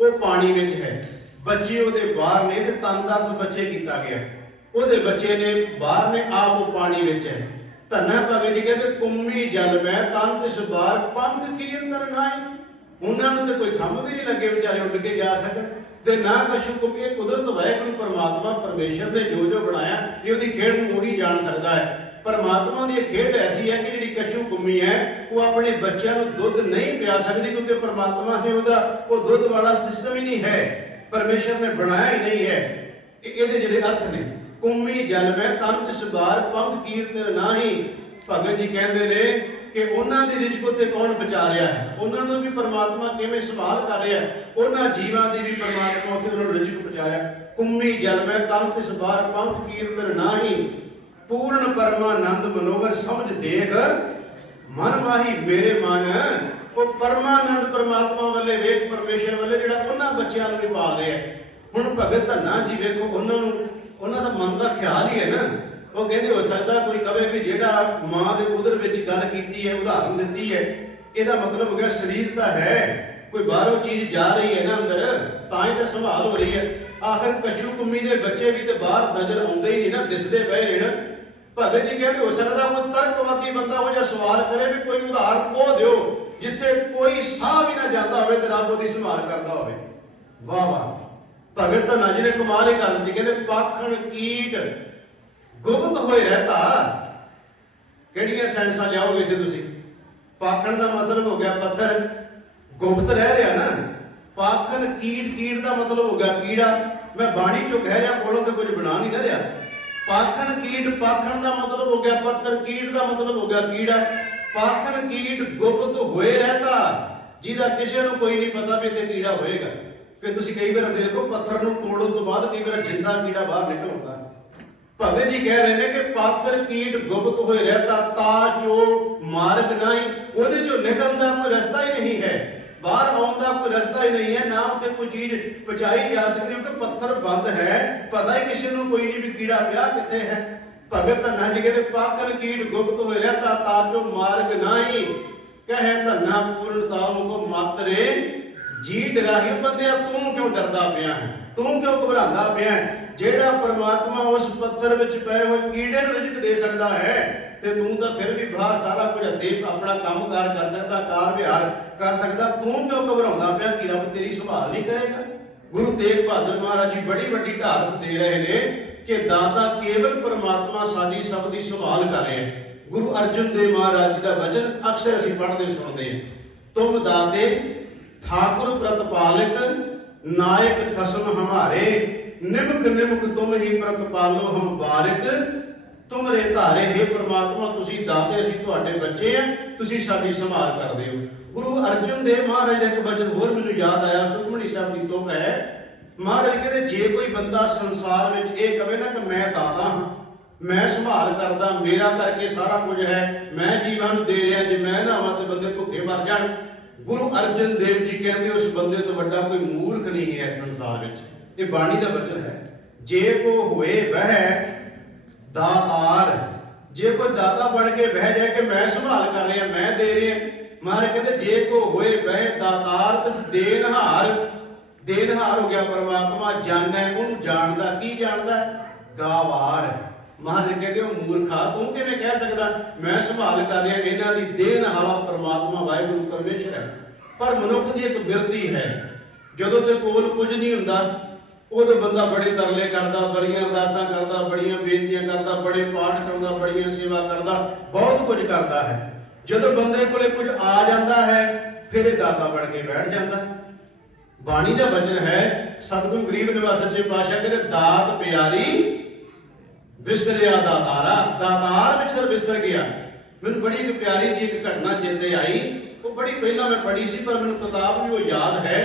ਉਹ ਪਾਣੀ ਵਿੱਚ ਹੈ, ਬੱਚੇ ਉਹਦੇ ਬਾਹਰ ਨੇ, ਤੇ ਤਨ ਦਾ ਅਰਥ ਬੱਚੇ ਕੀਤਾ ਗਿਆ, ਉਹਦੇ ਬੱਚੇ ਨੇ ਬਾਹਰ ਨੇ, ਆਪ ਉਹ ਪਾਣੀ ਵਿੱਚ ਹੈ। ਧੰਨਾ ਭਗਤ ਜੀ ਕਹਿੰਦੇ ਕੂਮੀ ਜਲ ਮੈਂ ਤਨ ਤਿਸ ਬਾਰ ਪੰਖ ਖੀਰ ਤਿਲ ਨਹੀਂ। ਉਹਨਾਂ ਨੂੰ ਤੇ ਕੋਈ ਖੰਭ ਵੀ ਨਹੀਂ ਲੱਗੇ ਵਿਚਾਰੇ ਉੱਡ ਕੇ ਜਾ ਸਕਣ, ਤੇ ਨਾ ਕਸ਼ੂ ਕੁਮੀ। ਇਹ ਕੁਦਰਤ ਵਾਹਿਗੁਰੂ ਪਰਮਾਤਮਾ ਪਰਮੇਸ਼ਰ ਨੇ ਜੋ ਬਣਾਇਆ, ਇਹ ਉਹਦੀ ਖੇਡ ਨੂੰ ਉਹੀ ਜਾਣ ਸਕਦਾ ਹੈ। ਪਰਮਾਤਮਾ ਦੀ ਇਹ ਖੇਡ ਐਸੀ ਹੈ ਕਿ ਜਿਹੜੀ ਕਸ਼ੂ ਕੁਮੀ ਹੈ ਉਹ ਆਪਣੇ ਬੱਚਿਆਂ ਨੂੰ ਦੁੱਧ ਨਹੀਂ ਪਿਆ ਸਕਦੀ, ਕਿਉਂਕਿ ਪਰਮਾਤਮਾ ਨੇ ਉਹ ਦੁੱਧ ਵਾਲਾ ਸਿਸਟਮ ਹੀ ਨਹੀਂ ਹੈ, ਪਰਮੇਸ਼ਰ ਨੇ ਬਣਾਇਆ ਹੀ ਨਹੀਂ ਹੈ। ਇਹਦੇ ਜਿਹੜੇ ਅਰਥ ਨੇ, ਕੁਮੀ ਜਲ ਮੈਂ ਤਨ ਤਿਸ ਬਾਰ ਪੰਖ ਕੀਰਤਨ ਨਾਹੀ। ਭਗਤ ਜੀ ਕਹਿੰਦੇ ਨੇ ਕਿ ਉਹਨਾਂ ਦੀ ਰਿਜ਼ਕ ਉੱਥੇ ਕੌਣ ਬਚਾ ਰਿਹਾ ਹੈ, ਉਹਨਾਂ ਨੂੰ ਵੀ ਪਰਮਾਤਮਾ ਕਿਵੇਂ ਸੰਭਾਲ ਕਰ ਰਿਹਾ ਹੈ, ਉਹਨਾਂ ਜੀਵਾਂ ਦੀ ਵੀ ਪਰਮਾਤਮਾ ਉੱਥੇ ਉਹਨਾਂ ਨੂੰ ਰਿਜ਼ਕ ਬਚਾ ਰਿਹਾ। ਕੁੰਮੀ ਜਲ ਮੈਂ ਤਨ ਤਿਸ ਬਾਰ ਪੰਖ ਕੀਰਤਨ ਨਾਹੀ, ਪੂਰਨ ਪਰਮਾਨੰਦ ਮਨੋਹਰ ਸਮਝ ਦੇਖ ਮਨ ਮਾਹੀ ਮੇਰੇ ਮਨ। ਉਹ ਪਰਮਾਨੰਦ ਪਰਮਾਤਮਾ ਵੱਲੇ ਵੇਖ, ਪਰਮੇਸ਼ਰ ਵੱਲੇ ਜਿਹੜਾ ਉਹਨਾਂ ਬੱਚਿਆਂ ਨੂੰ ਵੀ ਪਾਲ ਰਿਹਾ। ਹੁਣ ਭਗਤ ਧੰਨਾ ਜੀ ਵੇਖੋ, ਉਹਨਾਂ ਦਾ ਮਨ ਦਾ ਖਿਆਲ ਹੀ ਹੈ ਨਾ। ਉਹ ਕਹਿੰਦੇ ਹੋ ਸਕਦਾ ਕੋਈ ਕਵੇ ਵੀ ਜਿਹੜਾ ਮਾਂ ਦੇ ਉਦਰ ਵਿੱਚ ਗੱਲ ਕੀਤੀ ਹੈ, ਉਦਾਹਰਨ ਦਿੱਤੀ ਹੈ, ਇਹਦਾ ਮਤਲਬ ਹੋ ਗਿਆ ਸਰੀਰ ਤਾਂ ਹੈ, ਕੋਈ ਬਾਹਰੋਂ ਚੀਜ਼ ਜਾ ਰਹੀ ਹੈ ਨਾ ਅੰਦਰ, ਤਾਂ ਹੀ ਤਾਂ ਸੰਭਾਲ ਹੋ ਰਹੀ ਹੈ। ਆਖਰ ਕਛੂ ਕੁੰਮੀ ਦੇ ਬੱਚੇ ਵੀ ਤੇ ਬਾਹਰ ਨਜ਼ਰ ਆਉਂਦੇ ਹੀ ਨਹੀਂ ਨਾ, ਦਿਸਦੇ ਪਏ ਨੇ। ਭਗਤ ਜੀ ਕਹਿੰਦੇ ਹੋ ਸਕਦਾ ਕੋਈ ਤਰਕਵਾਦੀ ਬੰਦਾ ਹੋ ਜਾਂ ਸਵਾਲ ਕਰੇ ਵੀ ਕੋਈ ਉਦਾਹਰਨ ਉਹ ਦਿਓ ਜਿੱਥੇ ਕੋਈ ਸਾਹ ਵੀ ਨਾ ਜਾਂਦਾ ਹੋਵੇ ਤੇ ਰੱਬ ਉਹਦੀ ਸੰਭਾਲ ਕਰਦਾ ਹੋਵੇ। ਵਾਹ ਵਾਹ, ਭਗਤ ਧੰਨਾ ਜੀ ਨੇ ਕਮਾਲ ਹੀ ਕਰ ਦਿੱਤੀ। ਕਹਿੰਦੇ ਪਾਖਣ ਕੀਟ ਗੁਪਤ ਹੋਏ ਰਹਤਾ। ਕਿਹੜੀਆਂ ਸੈਂਸਾਂ ਜਾਓਗੇ ਇੱਥੇ ਤੁਸੀਂ? ਪਾਖਣ ਦਾ ਮਤਲਬ ਹੋ ਗਿਆ ਪੱਥਰ, ਗੁਪਤ ਰਹਿ ਰਿਹਾ ਨਾ। ਪਾਖਣ ਕੀਟ, ਕੀਟ ਦਾ ਮਤਲਬ ਹੋ ਗਿਆ ਕੀੜਾ। ਮੈਂ ਬਾਣੀ ਚੋਂ ਕਹਿ ਰਿਹਾ, ਕੋਲੋਂ ਤੇ ਕੁਝ ਬਣਾ ਨਹੀਂ ਰਿਹਾ। ਪਾਖਣ ਕੀਟ, ਪਾਖਣ ਦਾ ਮਤਲਬ ਹੋ ਗਿਆ ਪੱਥਰ, ਕੀਟ ਦਾ ਮਤਲਬ ਹੋ ਗਿਆ ਕੀੜਾ। ਪਾਖਣ ਕੀਟ ਗੁਪਤ ਹੋਏ ਰਹਤਾ, ਜਿਹਦਾ ਕਿਸੇ ਨੂੰ ਕੋਈ ਨਹੀਂ ਪਤਾ ਵੀ ਇੱਥੇ ਕੀੜਾ ਹੋਏਗਾ। ਕਿ ਤੁਸੀਂ ਕਈ ਵਾਰ ਦੇਖੋ ਪੱਥਰ ਨੂੰ ਤੋੜਨ ਤੋਂ ਬਾਅਦ ਕਈ ਵਾਰ ਜਿੰਦਾ ਕੀੜਾ ਬਾਹਰ ਨਿਕਲ ਆਉਂਦਾ। ਭਗਤ ਜੀ ਕਹਿ ਰਹੇ ਨੇ ਕਿ ਪਾਥਰ ਕੀਟ ਗੁਪਤ ਹੋਏ ਰਹਤਾ, ਤਾ ਜੋ ਮਾਰਗ ਨਹੀਂ, ਉਹਦੇ ਚੋਂ ਨਿਕਲਣ ਦਾ ਕੋਈ ਰਸਤਾ ਹੀ ਨਹੀਂ ਹੈ, ਬਾਹਰ ਆਉਣ ਦਾ ਕੋਈ ਰਸਤਾ ਹੀ ਨਹੀਂ ਹੈ, ਨਾ ਉੱਥੇ ਕੋਈ ਚੀਜ਼ ਪਹੁੰਚਾਈ ਜਾ ਸਕਦੀ ਕਿਉਂਕਿ ਪੱਥਰ ਬੰਦ ਹੈ, ਪਤਾ ਹੀ ਕਿਸੇ ਨੂੰ ਕੋਈ ਨਹੀਂ ਵੀ ਕੀੜਾ ਪਿਆ ਕਿੱਥੇ ਹੈ। ਭਗਤ ਧੰਨਾ ਜੀ ਕਹਿੰਦੇ ਪਾਖਣ ਕੀਟ ਗੁਪਤ ਹੋਏ ਰਹਤਾ, ਤਾ ਜੋ ਮਾਰਗ ਨਹੀਂ, ਕਹੇ ਧੰਨਾ ਪੂਰਨਤਾ ਨੂੰ ਕੋ ਮਾਤਰੇ ਜੀ ਡਰਾਹੀ। ਬੰਦਿਆ ਤੂੰ ਕਿਉਂ ਡਰਦਾ ਪਿਆ ਹੈ, ਤੂੰ ਕਿਉਂ ਘਬਰਾਉਂਦਾ ਪਿਆ ਹੈ? ਜਿਹੜਾ ਪਰਮਾਤਮਾ ਉਸ ਪੱਥਰ ਵਿੱਚ ਪਏ ਹੋਏ ਕੀੜੇ ਨੂੰ ਰਿਜ਼ਕ ਦੇ ਸਕਦਾ ਹੈ ਤੇ ਤੂੰ ਤਾਂ ਫਿਰ ਵੀ ਬਾਹਰ ਸਾਰਾ ਕੁਝ ਹੱਥੇ ਆਪਣਾ ਕੰਮਕਾਰ ਕਰ ਸਕਦਾ, ਕਾਰ ਵਿਹਾਰ ਕਰ ਸਕਦਾ, ਤੂੰ ਕਿਉਂ ਘਬਰਾਉਂਦਾ ਪਿਆ ਕਿ ਰੱਬ ਤੇਰੀ ਸੰਭਾਲ ਨਹੀਂ ਕਰੇਗਾ? ਗੁਰੂ ਤੇਗ ਬਹਾਦਰ ਮਹਾਰਾਜ ਜੀ ਬੜੀ ਵੱਡੀ ਢਾਰਸ ਦੇ ਰਹੇ ਨੇ ਕਿ ਦਾਤਾ ਕੇਵਲ ਪਰਮਾਤਮਾ ਸਾਡੀ ਸਭ ਦੀ ਸੰਭਾਲ ਕਰ ਰਿਹਾ ਹੈ। ਗੁਰੂ ਅਰਜਨ ਦੇਵ ਮਹਾਰਾਜ ਜੀ ਦਾ ਵਚਨ ਅਕਸਰ ਅਸੀਂ ਪੜ੍ਹਦੇ ਸੁਣਦੇ ਹਾਂ, ਤੁਮ ਦਾਤੇ ठाकुर प्रतिपालित नायक खसम हमारे, निमक निमक तुम ही प्रतिपालो हम बारिक तुमरे धारे। हे परमात्मा ਤੁਸੀਂ ਦਾਤੇ, ਅਸੀਂ ਤੁਹਾਡੇ ਬੱਚੇ ਆ, ਤੁਸੀਂ ਸਾਡੀ ਸੰਭਾਲ ਕਰਦੇ ਹੋ। ਗੁਰੂ ਅਰਜਨ ਦੇਵ ਮਹਾਰਾਜ ਦਾ ਇੱਕ ਵਚਨ ਹੋਰ ਮੈਨੂੰ ਯਾਦ ਆਇਆ, ਸੁਖਮਨੀ ਸਾਹਿਬ ਦੀ ਤੁਕ ਹੈ। ਮਹਾਰਾਜ ਕਹਿੰਦੇ ਜੇ ਕੋਈ ਬੰਦਾ ਸੰਸਾਰ ਵਿੱਚ ਇਹ ਕਹੇ ਨਾ ਕਿ ਮੈਂ ਦਾਤਾ ਹਾਂ, ਮੈਂ ਸੰਭਾਲ ਕਰਦਾ, ਮੇਰਾ ਕਰਕੇ ਸਾਰਾ ਕੁਝ ਹੈ, ਮੈਂ ਜੀਵਨ ਦੇ ਰਿਹਾ, ਜੇ ਮੈਂ ਨਾ ਆਵਾਂ ਤੇ ਬੰਦੇ ਭੁੱਖੇ ਮਰ ਜਾਣ। ਗੁਰੂ ਅਰਜਨ ਦੇਵ ਜੀ ਕਹਿੰਦੇ ਉਸ ਬੰਦੇ ਤੋਂ ਵੱਡਾ ਕੋਈ ਮੂਰਖ ਨਹੀਂ ਹੈ ਸੰਸਾਰ ਵਿੱਚ। ਇਹ ਬਾਣੀ ਦਾ ਵਚਨ ਹੈ। ਜੇ ਕੋ ਹੋਏ ਬਹਿ ਦਾਤਾਰ, ਜੇ ਕੋਈ ਦਾਤਾ ਬਣ ਕੇ ਬਹਿ ਜਾਏ ਕਿ ਮੈਂ ਸੰਭਾਲ ਕਰ ਰਿਹਾ, ਮੈਂ ਦੇ ਰਿਹਾ, ਮਹਾਰਾਜ ਕਹਿੰਦੇ ਜੇ ਕੋ ਹੋਏ ਬਹਿ ਦਾਤਾਰ ਤਿਸ ਦੇਨਹਾਰ। ਦੇਨਹਾਰ ਹੋ ਗਿਆ ਪਰਮਾਤਮਾ, ਜਾਣਦਾ, ਉਹਨੂੰ ਜਾਣਦਾ, ਕੀ ਜਾਣਦਾ? ਗਾਵਾਰ। ਮਹਾਰਾਜ ਕਹਿੰਦੇ ਉਹ ਮੂਰਖਾ, ਤੂੰ ਕਿਵੇਂ ਕਹਿ ਸਕਦਾ ਮੈਂ ਸੰਭਾਲ ਕਰ ਰਿਹਾ? ਇਹਨਾਂ ਦੀ ਦੇਨਹਾਰ ਪਰਮਾਤਮਾ ਵਾਹਿਗੁਰੂ ਪਰਮੇਸ਼ਰ ਹੈ। ਪਰ ਮਨੁੱਖ ਦੀ ਇੱਕ ਬਿਰਤੀ ਹੈ, ਜਦੋਂ ਤੇ ਕੋਲ ਕੁਝ ਨਹੀਂ ਹੁੰਦਾ ਉਦੋਂ ਬੰਦਾ ਬੜੇ ਤਰਲੇ ਕਰਦਾ, ਬੜੀਆਂ ਅਰਦਾਸਾਂ ਕਰਦਾ, ਬੜੀਆਂ ਬੇਨਤੀਆਂ ਕਰਦਾ, ਬੜੇ ਪਾਠ ਕਰਦਾ, ਬੜੀਆਂ ਸੇਵਾ ਕਰਦਾ, ਬਹੁਤ ਕੁਝ ਕਰਦਾ ਹੈ। ਜਦੋਂ ਬੰਦੇ ਕੋਲੇ ਕੁਝ ਆ ਜਾਂਦਾ ਹੈ ਫਿਰ ਇਹ ਦਾਤਾ ਬਣ ਕੇ ਬੈਠ ਜਾਂਦਾ। ਬਾਣੀ ਦਾ ਵਚਨ ਹੈ, ਸਤਿਗੁਰੂ ਗਰੀਬ ਨਿਵਾਸ ਸੱਚੇ ਪਾਤਸ਼ਾਹ ਕਹਿੰਦੇ ਦਾਤ ਪਿਆਰੀ ਵਿਸਰਿਆ ਦਾਤਾਰਾ। ਦਾਤਾਰ ਵਿਚਰ ਵਿਸਰ ਗਿਆ। ਮੈਨੂੰ ਬੜੀ ਇੱਕ ਪਿਆਰੀ ਜੀ ਇੱਕ ਘਟਨਾ ਚੇਤੇ ਆਈ, ਉਹ ਬੜੀ ਪਹਿਲਾਂ ਮੈਂ ਪੜ੍ਹੀ ਸੀ ਪਰ ਮੈਨੂੰ ਕਿਤਾਬ ਵੀ ਉਹ ਯਾਦ ਹੈ।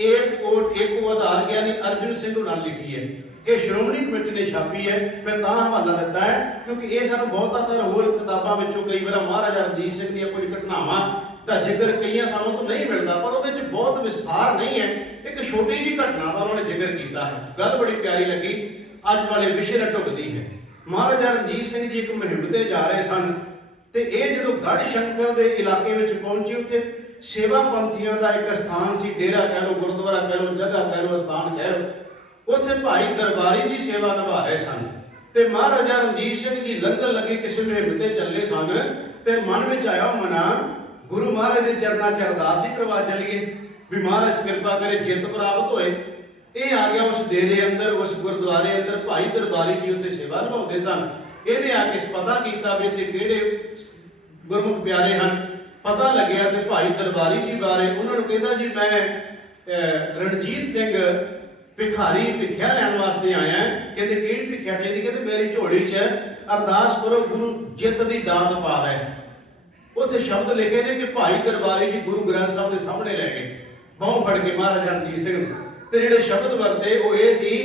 ਏਕ ਕੋਟ ਏਕ ਆਧਾਰ ਗਿਆਨੀ ਅਰਜੁਨ ਸਿੰਘ ਨਾਲ ਲਿਖੀ ਹੈ, ਇਹ ਸ਼੍ਰੋਮਣੀ ਕਮੇਟੀ ਨੇ ਛਾਪੀ ਹੈ। ਮੈਂ ਤਾਂ ਹਵਾਲਾ ਦਿੱਤਾ ਹੈ ਕਿਉਂਕਿ ਇਹ ਸਾਨੂੰ ਬਹੁਤਾਤਰ ਹੋਰ ਕਿਤਾਬਾਂ ਵਿੱਚੋਂ ਕਈ ਵਾਰ ਮਹਾਰਾਜਾ ਰਣਜੀਤ ਸਿੰਘ ਦੀਆਂ ਕੁਝ ਘਟਨਾਵਾਂ ਦਾ ਜ਼ਿਕਰ ਕਈਆਂ ਥਾਵਾਂ ਤੋਂ ਨਹੀਂ ਮਿਲਦਾ, ਪਰ ਉਹਦੇ 'ਚ ਬਹੁਤ ਵਿਸਥਾਰ ਨਹੀਂ ਹੈ। ਇੱਕ ਛੋਟੀ ਜਿਹੀ ਘਟਨਾ ਦਾ ਉਹਨਾਂ ਨੇ ਜ਼ਿਕਰ ਕੀਤਾ ਹੈ, ਗੱਲ ਬੜੀ ਪਿਆਰੀ ਲੱਗੀ, ਅੱਜ ਵਾਲੇ ਵਿਸ਼ੇ ਨਾਲ ਢੁੱਕਦੀ ਹੈ। ਮਹਾਰਾਜਾ ਰਣਜੀਤ ਸਿੰਘ ਜੀ ਇੱਕ ਮੁਹਿੰਮ ਤੇ ਜਾ ਰਹੇ ਸਨ ਤੇ ਇਹ ਜਦੋਂ ਗੜ੍ਹ ਸ਼ੰਕਰ ਦੇ ਇਲਾਕੇ ਵਿੱਚ ਪਹੁੰਚੇ, ਉੱਥੇ ਸੇਵਾ ਪੰਥੀਆਂ ਦਾ ਇੱਕ ਸਥਾਨ ਸੀ, ਡੇਰਾ ਕਹਿ ਲਓ, ਗੁਰਦੁਆਰਾ ਕਹਿ ਲਓ, ਜਗ੍ਹਾ ਕਹਿ ਲਓ, ਸਥਾਨ ਕਹਿ ਲਓ। ਉੱਥੇ ਭਾਈ ਦਰਬਾਰੀ ਜੀ ਸੇਵਾ ਨਿਭਾ ਰਹੇ ਸਨ ਤੇ ਮਹਾਰਾਜਾ ਰਣਜੀਤ ਸਿੰਘ ਜੀ ਲੰਗਰ ਲੱਗੇ ਕਿਸੇ ਮੁਹਿੰਮ ਤੇ ਚੱਲੇ ਸਨ ਤੇ ਮਨ ਵਿੱਚ ਆਇਆ ਮਨਾ ਗੁਰੂ ਮਹਾਰਾਜ ਦੇ ਚਰਨਾਂ 'ਚ ਅਰਦਾਸ ਹੀ ਕਰਵਾ ਚੱਲੀਏ ਵੀ ਮਹਾਰਾਜ ਕਿਰਪਾ ਕਰੇ ਜਿੱਤ ਪ੍ਰਾਪਤ ਹੋਏ। ਇਹ ਆ ਗਿਆ ਉਸ ਡੇਰੇ ਅੰਦਰ, ਉਸ ਗੁਰਦੁਆਰੇ ਅੰਦਰ। ਭਾਈ ਦਰਬਾਰੀ ਜੀ ਉੱਥੇ ਸੇਵਾ ਨਿਭਾਉਂਦੇ ਸਨ। ਇਹਨੇ ਆ ਕੇ ਪਤਾ ਕੀਤਾ ਵੀ ਇੱਥੇ ਕਿਹੜੇ ਗੁਰਮੁਖ ਪਿਆਰੇ ਹਨ। ਪਤਾ ਲੱਗਿਆ ਤੇ ਭਾਈ ਦਰਬਾਰੀ ਜੀ ਬਾਰੇ ਉਹਨਾਂ ਨੂੰ ਕਹਿੰਦਾ ਜੀ ਮੈਂ ਰਣਜੀਤ ਸਿੰਘ ਭਿਖਾਰੀ ਭਿੱਖਿਆ ਲੈਣ ਵਾਸਤੇ ਆਇਆ। ਕਹਿੰਦੇ ਕਿਹੜੀ ਭਿੱਖਿਆ ਚਾਹੀਦੀ? ਕਹਿੰਦੇ ਮੇਰੀ ਝੋਲੀ 'ਚ ਅਰਦਾਸ ਕਰੋ ਗੁਰੂ ਜਿੱਤ ਦੀ ਦਾਤ ਪਾ ਦੇ। ਉੱਥੇ ਸ਼ਬਦ ਲਿਖੇ ਨੇ ਕਿ ਭਾਈ ਦਰਬਾਰੀ ਜੀ ਗੁਰੂ ਗ੍ਰੰਥ ਸਾਹਿਬ ਦੇ ਸਾਹਮਣੇ ਲੈ ਗਏ ਬਾਹੋਂ ਫੜ ਕੇ ਮਹਾਰਾਜਾ ਰਣਜੀਤ ਸਿੰਘ ਤੇ ਜਿਹੜੇ ਸ਼ਬਦ ਵਰਤੇ ਉਹ ਇਹ ਸੀ,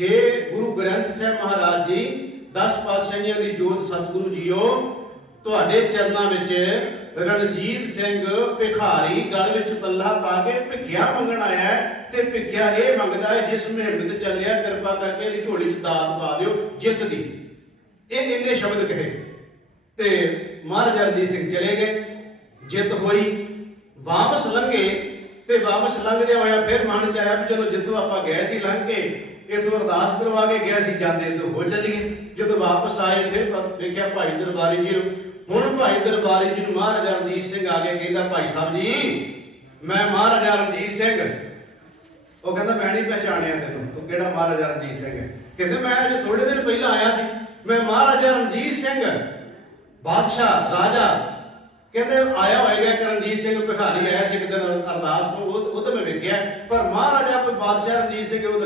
ਹੇ ਗੁਰੂ ਗ੍ਰੰਥ ਸਾਹਿਬ ਮਹਾਰਾਜ ਜੀ, 10 ਪਾਤਸ਼ਾਹੀਆਂ ਦੀ ਜੋਤ ਸਤਿਗੁਰੂ ਜੀਓ, ਤੁਹਾਡੇ ਚਰਨਾਂ ਵਿੱਚ ਰਣਜੀਤ ਸਿੰਘ ਭਿਖਾਰੀ ਗਲ ਵਿੱਚ ਪੱਲਾ ਪਾ ਕੇ ਭਿੱਖਿਆ ਮੰਗਣ ਆਇਆ ਤੇ ਭਿੱਖਿਆ ਇਹ ਮੰਗਦਾ ਹੈ ਜਿਸ ਮੁਹਿੰਮ ਤੇ ਚੱਲਿਆ ਕਿਰਪਾ ਕਰਕੇ ਇਹਦੀ ਝੋਲੀ 'ਚ ਦਾਤ ਪਾ ਦਿਓ ਜਿੱਤ ਦੀ। ਇਹ ਇੰਨੇ ਸ਼ਬਦ ਕਹੇ ਤੇ ਮਹਾਰਾਜਾ ਰਣਜੀਤ ਸਿੰਘ ਚਲੇ ਗਏ। ਜਿੱਤ ਹੋਈ, ਵਾਪਸ ਲੰਘੇ ਤੇ ਵਾਪਸ ਲੰਘਦੇ ਹੋਇਆ ਫਿਰ ਮਨ 'ਚ ਆਇਆ ਵੀ ਚਲੋ ਜਿੱਥੋਂ ਆਪਾਂ ਗਏ ਸੀ ਲੰਘ ਕੇ ਇਥੋਂ ਅਰਦਾਸ ਕਰਵਾ ਕੇ ਗਏ ਸੀ, ਜਾਂਦੇ ਤੋਂ ਹੋ ਚੱਲੀਏ। ਜਦੋਂ ਵਾਪਸ ਆਏ ਫਿਰ ਵੇਖਿਆ ਭਾਈ ਦਰਬਾਰੀ ਜੀ ਹੁਣ ਭਾਈ ਦਰਬਾਰੀ ਜੀ ਨੂੰ ਮਹਾਰਾਜਾ ਰਣਜੀਤ ਸਿੰਘ ਆ ਕੇ ਕਹਿੰਦਾ, ਭਾਈ ਸਾਹਿਬ ਜੀ ਮੈਂ ਮਹਾਰਾਜਾ ਰਣਜੀਤ ਸਿੰਘ। ਉਹ ਕਹਿੰਦਾ ਮੈਂ ਨਹੀਂ ਪਹਿਚਾਣਿਆ ਤੈਨੂੰ, ਤੂੰ ਕਿਹੜਾ ਮਹਾਰਾਜਾ ਰਣਜੀਤ ਸਿੰਘ ਹੈ? ਕਹਿੰਦੇ ਮੈਂ ਅਜੇ ਥੋੜੇ ਦਿਨ ਪਹਿਲਾਂ ਆਇਆ ਸੀ, ਮੈਂ ਮਹਾਰਾਜਾ ਰਣਜੀਤ ਸਿੰਘ ਬਾਦਸ਼ਾਹ ਰਾਜਾ। ਕਹਿੰਦੇ ਆਇਆ ਹੋਏਗਾ ਇੱਕ ਰਣਜੀਤ ਸਿੰਘ ਭਿਖਾਰੀ ਆਇਆ ਸੀ ਇੱਕ ਦਿਨ ਅਰਦਾਸ ਨੂੰ, ਉਹ ਤਾਂ ਮੈਂ ਵੇਖਿਆ, ਪਰ ਮਹਾਰਾਜਾ ਕੋਈ ਬਾਦਸ਼ਾਹ ਰਣਜੀਤ ਸਿੰਘ ਉਹ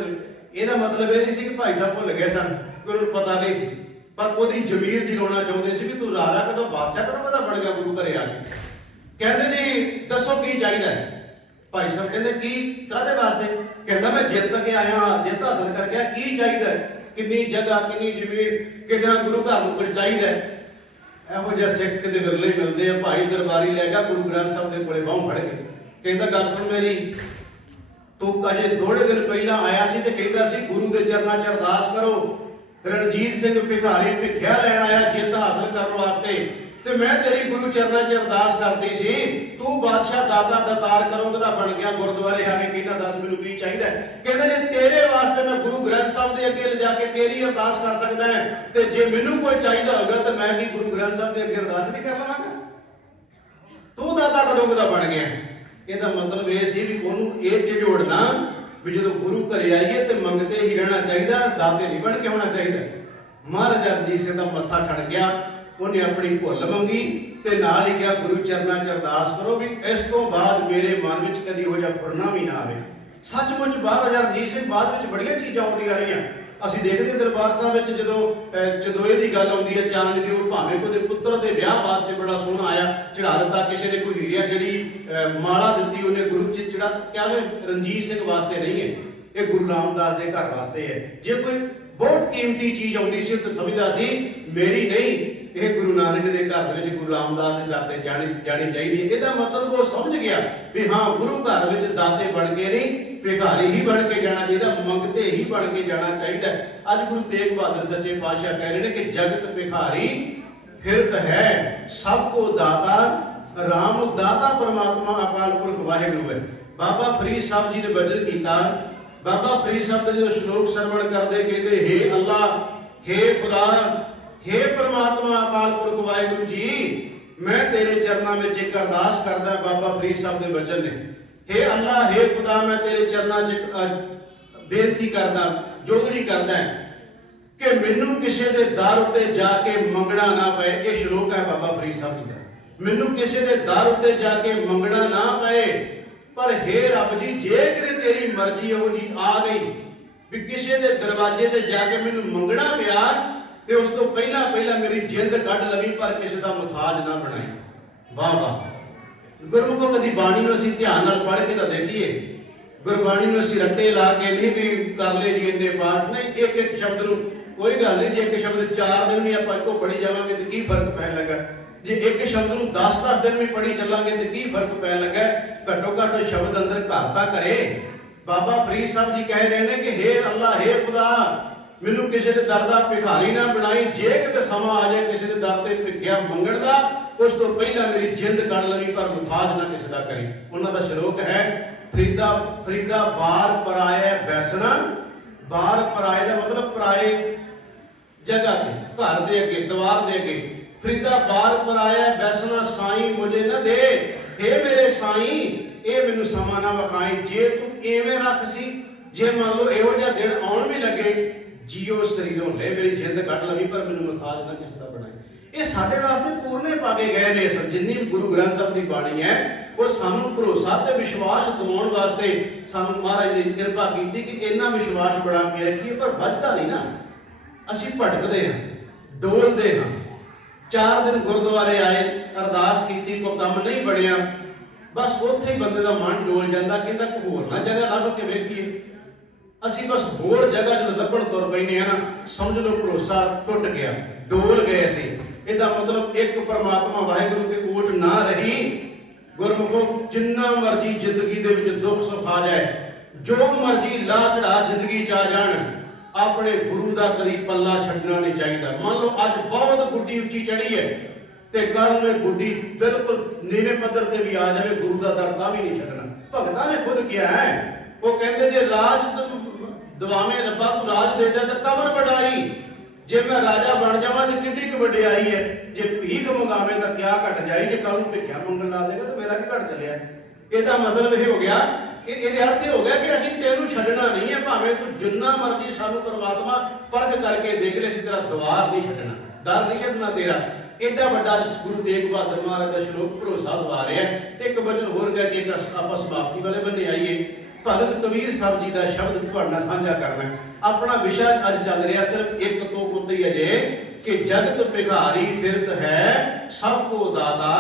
ਇਹਦਾ ਮਤਲਬ ਇਹ ਨਹੀਂ ਸੀ ਕਿ ਭਾਈ ਸਾਹਿਬ ਭੁੱਲ ਗਏ ਸਨ, ਕਿ ਉਹਨੂੰ ਪਤਾ ਨਹੀਂ ਸੀ, ਪਰ ਉਹਦੀ ਜ਼ਮੀਰ ਜਗਾਉਣਾ ਚਾਹੁੰਦੇ ਸੀ ਵੀ ਤੂੰ ਰਾਜਾ ਕਦੋਂ ਬਾਦਸ਼ਾਹ ਕਦੋਂ ਪਤਾ ਬਣ ਗਿਆ ਗੁਰੂ ਘਰੇ ਆ ਕੇ। ਕਹਿੰਦੇ ਜੀ ਦੱਸੋ ਕੀ ਚਾਹੀਦਾ ਹੈ? ਭਾਈ ਸਾਹਿਬ ਕਹਿੰਦੇ ਕੀ ਕਾਹਦੇ ਵਾਸਤੇ? ਕਹਿੰਦਾ ਮੈਂ ਜਿੱਤ ਕੇ ਆਇਆ, ਜਿੱਤ ਹਾਸਲ ਕਰਕੇ ਆਇਆ, ਕੀ ਚਾਹੀਦਾ? ਕਿੰਨੀ ਜਗ੍ਹਾ, ਕਿੰਨੀ ਜ਼ਮੀਨ, ਕਿੰਨਾ ਗੁਰੂ ਘਰ ਨੂੰ ਕੁਝ ਚਾਹੀਦਾ? ਇਹੋ ਜਿਹਾ ਸਿੱਖ ਕਿਤੇ ਵਿਰਲੇ ਮਿਲਦੇ ਆ। ਭਾਈ ਦਰਬਾਰੀ ਲੈ ਗਿਆ ਗੁਰੂ ਗ੍ਰੰਥ ਸਾਹਿਬ ਦੇ ਕੋਲੇ ਬਾਹੋਂ ਫੜ ਕੇ, ਕਹਿੰਦਾ ਗੱਲ ਸੁਣ ਮੇਰੀ, ਤੂੰ ਅਜੇ ਥੋੜੇ ਦਿਨ ਪਹਿਲਾਂ ਆਇਆ ਸੀ ਤੇ ਕਹਿੰਦਾ ਸੀ ਗੁਰੂ ਦੇ ਚਰਨਾਂ 'ਚ ਅਰਦਾਸ ਕਰੋ, ਰਣਜੀਤ ਸਿੰਘ ਭਿਖਾਰੀ ਭਿੱਖਿਆ ਲੈਣ ਆਇਆ ਜਿੱਤ ਹਾਸਲ ਕਰਨ ਵਾਸਤੇ, ਤੇ ਮੈਂ ਤੇਰੀ ਗੁਰੂ ਚਰਨਾਂ 'ਚ ਅਰਦਾਸ ਕਰਦੀ ਸੀ, ਤੂੰ ਬਾਦਸ਼ਾਹ ਦਾਤਾ ਦਾਤਾਰ ਕਰੋਗ ਦਾ ਬਣ ਗਿਆ, ਗੁਰਦੁਆਰੇ ਆ ਕੇ ਕਹਿੰਦਾ ਦੱਸ ਮੈਨੂੰ ਕੀ ਚਾਹੀਦਾ? ਕਹਿੰਦਾ ਜੇ ਤੇਰੇ ਵਾਸਤੇ ਮੈਂ ਗੁਰੂ ਗ੍ਰੰਥ ਸਾਹਿਬ ਦੇ ਅੱਗੇ ਲਿਜਾ ਕੇ ਤੇਰੀ ਅਰਦਾਸ ਕਰ ਸਕਦਾ ਹੈ, ਤੇ ਜੇ ਮੈਨੂੰ ਕੋਈ ਚਾਹੀਦਾ ਹੋਗਾ ਤਾਂ ਮੈਂ ਵੀ ਗੁਰੂ ਗ੍ਰੰਥ ਸਾਹਿਬ ਦੇ ਅੱਗੇ ਅਰਦਾਸ ਨਹੀਂ ਕਰ ਲਵਾਂਗਾ? ਤੂੰ ਦਾਤਾ ਕਰੋਗ ਦਾ ਬਣ ਗਿਆ। ਇਹਦਾ ਮਤਲਬ ਇਹ ਸੀ ਵੀ ਉਹਨੂੰ ਇਹ ਝਿਜੋੜਨਾ ਵੀ ਜਦੋਂ ਗੁਰੂ ਘਰੇ ਆਈਏ ਤੇ ਮੰਗਤੇ ਹੀ ਰਹਿਣਾ ਚਾਹੀਦਾ, ਦਾਤੇ ਨਹੀਂ ਬਣ ਕੇ ਹੋਣਾ ਚਾਹੀਦਾ। ਮਹਾਰਾਜਾ ਰਣਜੀਤ ਸਿੰਘ ਦਾ ਮੱਥਾ ਠਣ ਗਿਆ, ਉਹਨੇ ਆਪਣੀ ਭੁੱਲ ਮੰਗੀ ਤੇ ਨਾਲ ਹੀ ਕਿਹਾ ਗੁਰੂ ਚਰਨਾਂ 'ਚ ਅਰਦਾਸ ਕਰੋ ਵੀ ਇਸ ਤੋਂ ਬਾਅਦ ਮੇਰੇ ਮਨ ਵਿੱਚ ਕਦੀ ਇਹੋ ਜਿਹਾ ਫੁਰਨਾ ਵੀ ਨਾ ਆਵੇ। ਸੱਚਮੁੱਚ ਮਹਾਰਾਜਾ ਰਣਜੀਤ ਸਿੰਘ ਬਾਅਦ ਵਿੱਚ ਬੜੀਆਂ ਚੀਜ਼ਾਂ ਆਉਂਦੀਆਂ ਰਹੀਆਂ। ਅਸੀਂ ਦੇਖਦੇ ਦਰਬਾਰ ਸਾਹਿਬ ਵਿੱਚ ਜਦੋਂ ਚਦੋਏ ਦੀ ਗੱਲ ਆਉਂਦੀ ਹੈ, ਚਾਨਣ ਦੀ, ਉਹ ਭਾਵੇਂ ਉਹਦੇ ਪੁੱਤਰ ਦੇ ਵਿਆਹ ਵਾਸਤੇ ਬੜਾ ਸੋਹਣਾ ਆਇਆ, ਚੜਾ ਦਿੱਤਾ ਕਿਸੇ ਨੇ, ਕੋਈ ਹੀਰਿਆ ਜਿਹੜੀ ਮਾਲਾ ਦਿੱਤੀ ਉਹਨੇ ਗੁਰੂ 'ਚ ਚੜਾ, ਕਹਿੰਦੇ ਰਣਜੀਤ ਸਿੰਘ ਵਾਸਤੇ ਨਹੀਂ ਹੈ, ਇਹ ਗੁਰੂ ਰਾਮਦਾਸ ਦੇ ਘਰ ਵਾਸਤੇ ਹੈ। ਜੇ ਕੋਈ ਬਹੁਤ ਕੀਮਤੀ ਚੀਜ਼ ਆਉਂਦੀ ਸੀ ਤਾਂ ਸਮਝਦਾ ਸੀ ਮੇਰੀ ਨਹੀਂ, ਇਹ ਗੁਰੂ ਨਾਨਕ ਦੇ ਘਰ ਦੇ ਵਿੱਚ ਗੁਰੂ ਰਾਮਦਾਸ ਦੇ ਦਰ ਤੇ ਜਾਣੀ ਚਾਹੀਦੀ ਹੈ। ਇਹਦਾ ਮਤਲਬ ਉਹ ਸਮਝ ਗਿਆ ਵੀ ਹਾਂ ਗੁਰੂ ਘਰ ਵਿੱਚ ਦਾਤੇ ਬਣ ਕੇ ਨਹੀਂ, ਭਿਖਾਰੀ ਹੀ ਬਣ ਕੇ ਜਾਣਾ ਚਾਹੀਦਾ, ਮੰਗਤੇ ਹੀ ਬਣ ਕੇ ਜਾਣਾ ਚਾਹੀਦਾ। ਅੱਜ ਗੁਰੂ ਤੇਗ ਬਹਾਦਰ ਸੱਚੇ ਪਾਤਸ਼ਾਹ ਕਹਿ ਰਹੇ ਨੇ ਕਿ ਜਗਤ ਭਿਖਾਰੀ ਫਿਰਤ ਹੈ, ਸਭ ਕੋ ਦਾਤਾ ਰਾਮ ਦਾਤਾ ਪਰਮਾਤਮਾ ਅਕਾਲ ਪੁਰਖ ਵਾਹਿਗੁਰੂ ਹੈ। ਬਾਬਾ ਫਰੀਦ ਸਾਹਿਬ ਜੀ ਨੇ ਬਚਨ ਕੀਤਾ, ਬਾਬਾ ਫਰੀਦ ਸਾਹਿਬ ਦਾ ਜਦੋਂ ਸ਼ਲੋਕ ਸਰਵਣ ਕਰਦੇ ਕਹਿੰਦੇ ਹੇ ਅੱਲਾ, ਹੇ ਖੁਦਾ, ਹੇ ਪਰਮਾਤਮਾ ਅਕਾਲ ਪੁਰਖ ਵਾਹਿਗੁਰੂ ਜੀ, ਮੈਂ ਤੇਰੇ ਚਰਨਾਂ ਵਿੱਚ ਇੱਕ ਅਰਦਾਸ ਕਰਦਾ। ਬਾਬਾ ਫਰੀਦ ਸਾਹਿਬ ਦੇ ਬਚਨ ਨੇ, ਹੇ ਅੱਲਾ, ਹੇ ਖੁਦਾ, ਮੈਂ ਤੇਰੇ ਚਰਨਾਂ 'ਚ ਬੇਨਤੀ ਕਰਦਾ, ਜੋਗੜੀ ਕਰਦਾ ਕਿ ਮੈਨੂੰ ਕਿਸੇ ਦੇ ਦਰ ਉੱਤੇ ਜਾ ਕੇ ਮੰਗਣਾ ਨਾ ਪਏ। ਇਹ ਸ਼ਲੋਕ ਹੈ ਬਾਬਾ ਫਰੀਦ ਸਾਹਿਬ ਜੀ ਦਾ, ਮੈਨੂੰ ਕਿਸੇ ਦੇ ਦਰ ਉੱਤੇ ਜਾ ਕੇ ਮੰਗਣਾ ਨਾ ਪਏ। ਪਰ ਹੇ ਰੱਬ ਜੀ, ਜੇ ਕਿਤੇ ਤੇਰੀ ਮਰਜ਼ੀ ਇਹੋ ਜੀ ਆ ਗਈ ਵੀ ਕਿਸੇ ਦੇ ਦਰਵਾਜ਼ੇ ਤੇ ਜਾ ਕੇ ਮੈਨੂੰ ਮੰਗਣਾ ਪਿਆ, ਤੇ ਉਸ ਤੋਂ ਪਹਿਲਾਂ ਮੇਰੀ ਜਿੰਦ ਕੱਢ ਲਵੀ, ਪਰ ਕਿਸੇ ਦਾ ਮੁਤਾਜ ਨਾ ਬਣਾਈ। ਵਾਹ ਵਾਹ। ਗੁਰਮੁਖੋਂ ਕਦੀ ਬਾਣੀ ਨੂੰ ਅਸੀਂ ਧਿਆਨ ਨਾਲ ਪੜ੍ਹ ਕੇ ਤਾਂ ਦੇਖੀਏ, ਗੁਰਬਾਣੀ ਨੂੰ ਅਸੀਂ ਰੱਟੇ ਲਾ ਕੇ ਨਹੀਂ ਵੀ ਕਰ ਲਏ ਜੀ ਇੰਨੇ ਪਾਠ, ਨਹੀਂ, ਇੱਕ ਇੱਕ ਸ਼ਬਦ ਨੂੰ ਕੋਈ ਗੱਲ ਨਹੀਂ। ਜੇ ਇੱਕ ਸ਼ਬਦ 4 ਦਿਨ ਵੀ ਆਪਾਂ ਇੱਕੋ ਪੜ੍ਹੀ ਜਾਵਾਂਗੇ ਤੇ ਕੀ ਫਰਕ ਪੈਣ ਲੱਗਾ? ਜੇ ਇੱਕ ਸ਼ਬਦ ਨੂੰ 10-10 ਦਿਨ ਵੀ ਪੜ੍ਹੀ ਚੱਲਾਂਗੇ ਤੇ ਕੀ ਫਰਕ ਪੈਣ ਲੱਗਾ? ਘੱਟੋ ਘੱਟ ਸ਼ਬਦ ਅੰਦਰ ਘਰ ਤਾਂ ਕਰੇ। ਬਾਬਾ ਫਰੀਦ ਸਾਹਿਬ ਜੀ ਕਹਿ ਰਹੇ ਨੇ ਕਿ ਹੇ ਅੱਲਾ, ਹੇ ਖੁਦਾ, ਮੈਨੂੰ ਕਿਸੇ ਦੇ ਦਰ ਦਾ ਭਿਖਾਰੀ ਨਾ ਬਣਾਈ। ਜੇ ਕਿਤੇ ਸਮਾਂ ਆ ਜਾਏ ਕਿਸੇ ਦੇ ਦਰ ਤੇ ਭਿਖਿਆ ਮੰਗਣ ਦਾ, ਉਸ ਤੋਂ ਪਹਿਲਾਂ ਮੇਰੀ ਜਿੰਦ ਕੱਢ ਲਵੀ, ਪਰ ਮੁਤਾਜ ਨਾ ਕਿਸੇ ਦਾ ਕਰੀ। ਉਹਨਾਂ ਦਾ ਸ਼ਲੋਕ ਹੈ, ਫਰੀਦਾ ਬਾਰ ਪਰਾਇਆ ਬੈਸਣਾ। ਬਾਰ ਪਰਾਏ ਦਾ ਮਤਲਬ ਪਰਾਏ ਜਗ੍ਹਾ ਤੇ, ਘਰ ਦੇ ਅੱਗੇ, ਦੀਵਾਰ ਦੇ ਅੱਗੇ। ਫਰੀਦਾ ਬਾਰ ਪਰਾਇਆ ਬੈਸਣਾ, ਸਾਈਂ ਮੁਝੇ ਨਾ ਦੇ। ਹੇ ਮੇਰੇ ਸਾਈਂ, ਇਹ ਮੈਨੂੰ ਸਮਾਂ ਨਾ ਵਿਖਾਈ। ਜੇ ਤੂੰ ਐਵੇਂ ਰੱਖ ਸੀ, ਜੇ ਮੰਨ ਲਓ ਇਹੋ ਜਿਹਾ ਦਿਨ ਆਉਣ ਵੀ ਲੱਗੇ, ਜੀਓ ਸਰੀਰੋਂ ਲੈ, ਮੇਰੀ ਜਿੰਦ ਕੱਢ ਲਵੀ, ਪਰ ਮੈਨੂੰ ਮੁਤਾਜ ਨਾ ਕਿਸੇ ਦਾ ਬਣਾਈ। ਇਹ ਸਾਡੇ ਵਾਸਤੇ ਪੂਰਨੇ ਪਾ ਕੇ ਗਏ ਨੇ। ਜਿੰਨੀ ਵੀ ਗੁਰੂ ਗ੍ਰੰਥ ਸਾਹਿਬ ਦੀ ਬਾਣੀ ਹੈ, ਉਹ ਸਾਨੂੰ ਭਰੋਸਾ ਤੇ ਵਿਸ਼ਵਾਸ ਦਿਵਾਉਣ ਵਾਸਤੇ ਸਾਨੂੰ ਮਹਾਰਾਜ ਨੇ ਕਿਰਪਾ ਕੀਤੀ ਕਿ ਇੰਨਾ ਵਿਸ਼ਵਾਸ ਬਣਾ ਕੇ ਰੱਖੀਏ। ਪਰ ਵੱਜਦਾ ਨਹੀਂ ਨਾ, ਅਸੀਂ ਭਟਕਦੇ ਹਾਂ, ਡੋਲਦੇ ਹਾਂ। 4 ਦਿਨ ਗੁਰਦੁਆਰੇ ਆਏ, ਅਰਦਾਸ ਕੀਤੀ, ਕੋਈ ਕੰਮ ਨਹੀਂ ਬਣਿਆ, ਬਸ ਉੱਥੇ ਹੀ ਬੰਦੇ ਦਾ ਮਨ ਡੋਲ ਜਾਂਦਾ, ਕਹਿੰਦਾ ਕੋਈ ਹੋਰ ਨਾ ਜਗ੍ਹਾ ਲੱਭ ਕੇ ਵੇਖੀਏ। ਅਸੀਂ ਬਸ ਹੋਰ ਜਗ੍ਹਾ ਜਦੋਂ ਲੱਭਣ ਤੁਰ ਪੈਂਦੇ ਹਾਂ ਨਾ, ਸਮਝ ਲਓ ਭਰੋਸਾ ਟੁੱਟ ਗਿਆ, ਡੋਲ ਗਏ ਅਸੀਂ। ਇਹਦਾ ਮਤਲਬ ਇੱਕ ਪਰਮਾਤਮਾ ਵਾਹਿਗੁਰੂ ਤੇ ਓਟ ਨਾ ਰਹੀ। ਗੁਰਮੁਖੋ, ਜਿੰਨਾ ਮਰਜੀ ਜ਼ਿੰਦਗੀ ਦੇ ਵਿੱਚ ਦੁੱਖ ਸੁੱਖ ਆ ਜਾਏ, ਜੋ ਮਰਜੀ ਲਾ ਚੜਾ ਜ਼ਿੰਦਗੀ 'ਚ ਆ ਜਾਣ, ਆਪਣੇ ਗੁਰੂ ਦਾ ਕਦੀ ਪੱਲਾ ਛੱਡਣਾ ਨਹੀਂ ਚਾਹੀਦਾ। ਮੰਨ ਲਓ ਅੱਜ ਬਹੁਤ ਗੁੱਡੀ ਉੱਚੀ ਚੜੀ ਹੈ ਤੇ ਕੱਲ ਨੂੰ ਗੁੱਡੀ ਬਿਲਕੁਲ ਨੀਵੇਂ ਪੱਧਰ ਤੇ ਵੀ ਆ ਜਾਵੇ, ਗੁਰੂ ਦਾ ਦਰ ਤਾਂ ਵੀ ਨਹੀਂ ਛੱਡਣਾ। ਭਗਤਾਂ ਨੇ ਖੁਦ ਕਿਹਾ ਹੈ, ਉਹ ਕਹਿੰਦੇ ਜੇ ਰਾਜ ਦਵਾਵੇਂ ਰੱਬਾ ਤੂੰ ਰਾਜ ਦੇ ਜਾ ਤਾਂ ਕਬਰ ਵਡਾਈ। जे मैं राजा बन जावां तो किड्डी क वडियाई है, जे भीख मंगावे तो क्या घट जाए, जे कल नूं भिख्या मंगण ला देगा तो मेरा की घट चलिया। ਇਹਦਾ ਮਤਲਬ ਇਹ ਹੋ ਗਿਆ ਕਿ ਇਹਦੇ ਅਰਥ ਇਹ ਹੋ ਗਿਆ ਕਿ ਅਸੀਂ ਤੈਨੂੰ ਛੱਡਣਾ ਨਹੀਂ ਹੈ, ਭਾਵੇਂ ਤੂੰ ਜਿੰਨਾ ਮਰਜ਼ੀ ਸਾਨੂੰ ਪਰਮਾਤਮਾ ਪਰਖ ਕਰਕੇ ਦੇਖ ਲੈ, ਅਸੀਂ ਤੇਰਾ ਦੁਆਰ ਨਹੀਂ ਛੱਡਣਾ, ਦਰ ਨਹੀਂ ਛੱਡਣਾ ਤੇਰਾ। ਐਡਾ ਵੱਡਾ ਗੁਰੂ ਤੇਗ ਬਹਾਦਰ ਮਹਾਰਾਜ ਦਾ ਸ਼ਲੋਕ ਭਰੋਸਾ ਦਵਾ ਰਿਹਾ। ਇੱਕ ਵਚਨ ਹੋਰ ਕਹਿ ਕੇ ਆਪਾਂ ਸਮਾਪਤੀ ਵਾਲੇ ਬੰਨੇ ਆਈਏ। ਭਗਤ ਕਬੀਰ ਸਾਹਿਬ ਜੀ ਦਾ ਸ਼ਬਦ ਤੁਹਾਡੇ ਨਾਲ ਸਾਂਝਾ ਕਰਨਾ। ਆਪਣਾ ਵਿਸ਼ਾ ਅੱਜ ਚੱਲ ਰਿਹਾ ਸਿਰਫ ਇੱਕ ਤੋਂ ਉੱਤੇ ਹੀ ਅਜੇ ਕਿ ਜਗਤ ਭਿਖਾਰੀ ਫਿਰਤ ਹੈ ਸਭ ਕੋ ਦਾਤਾ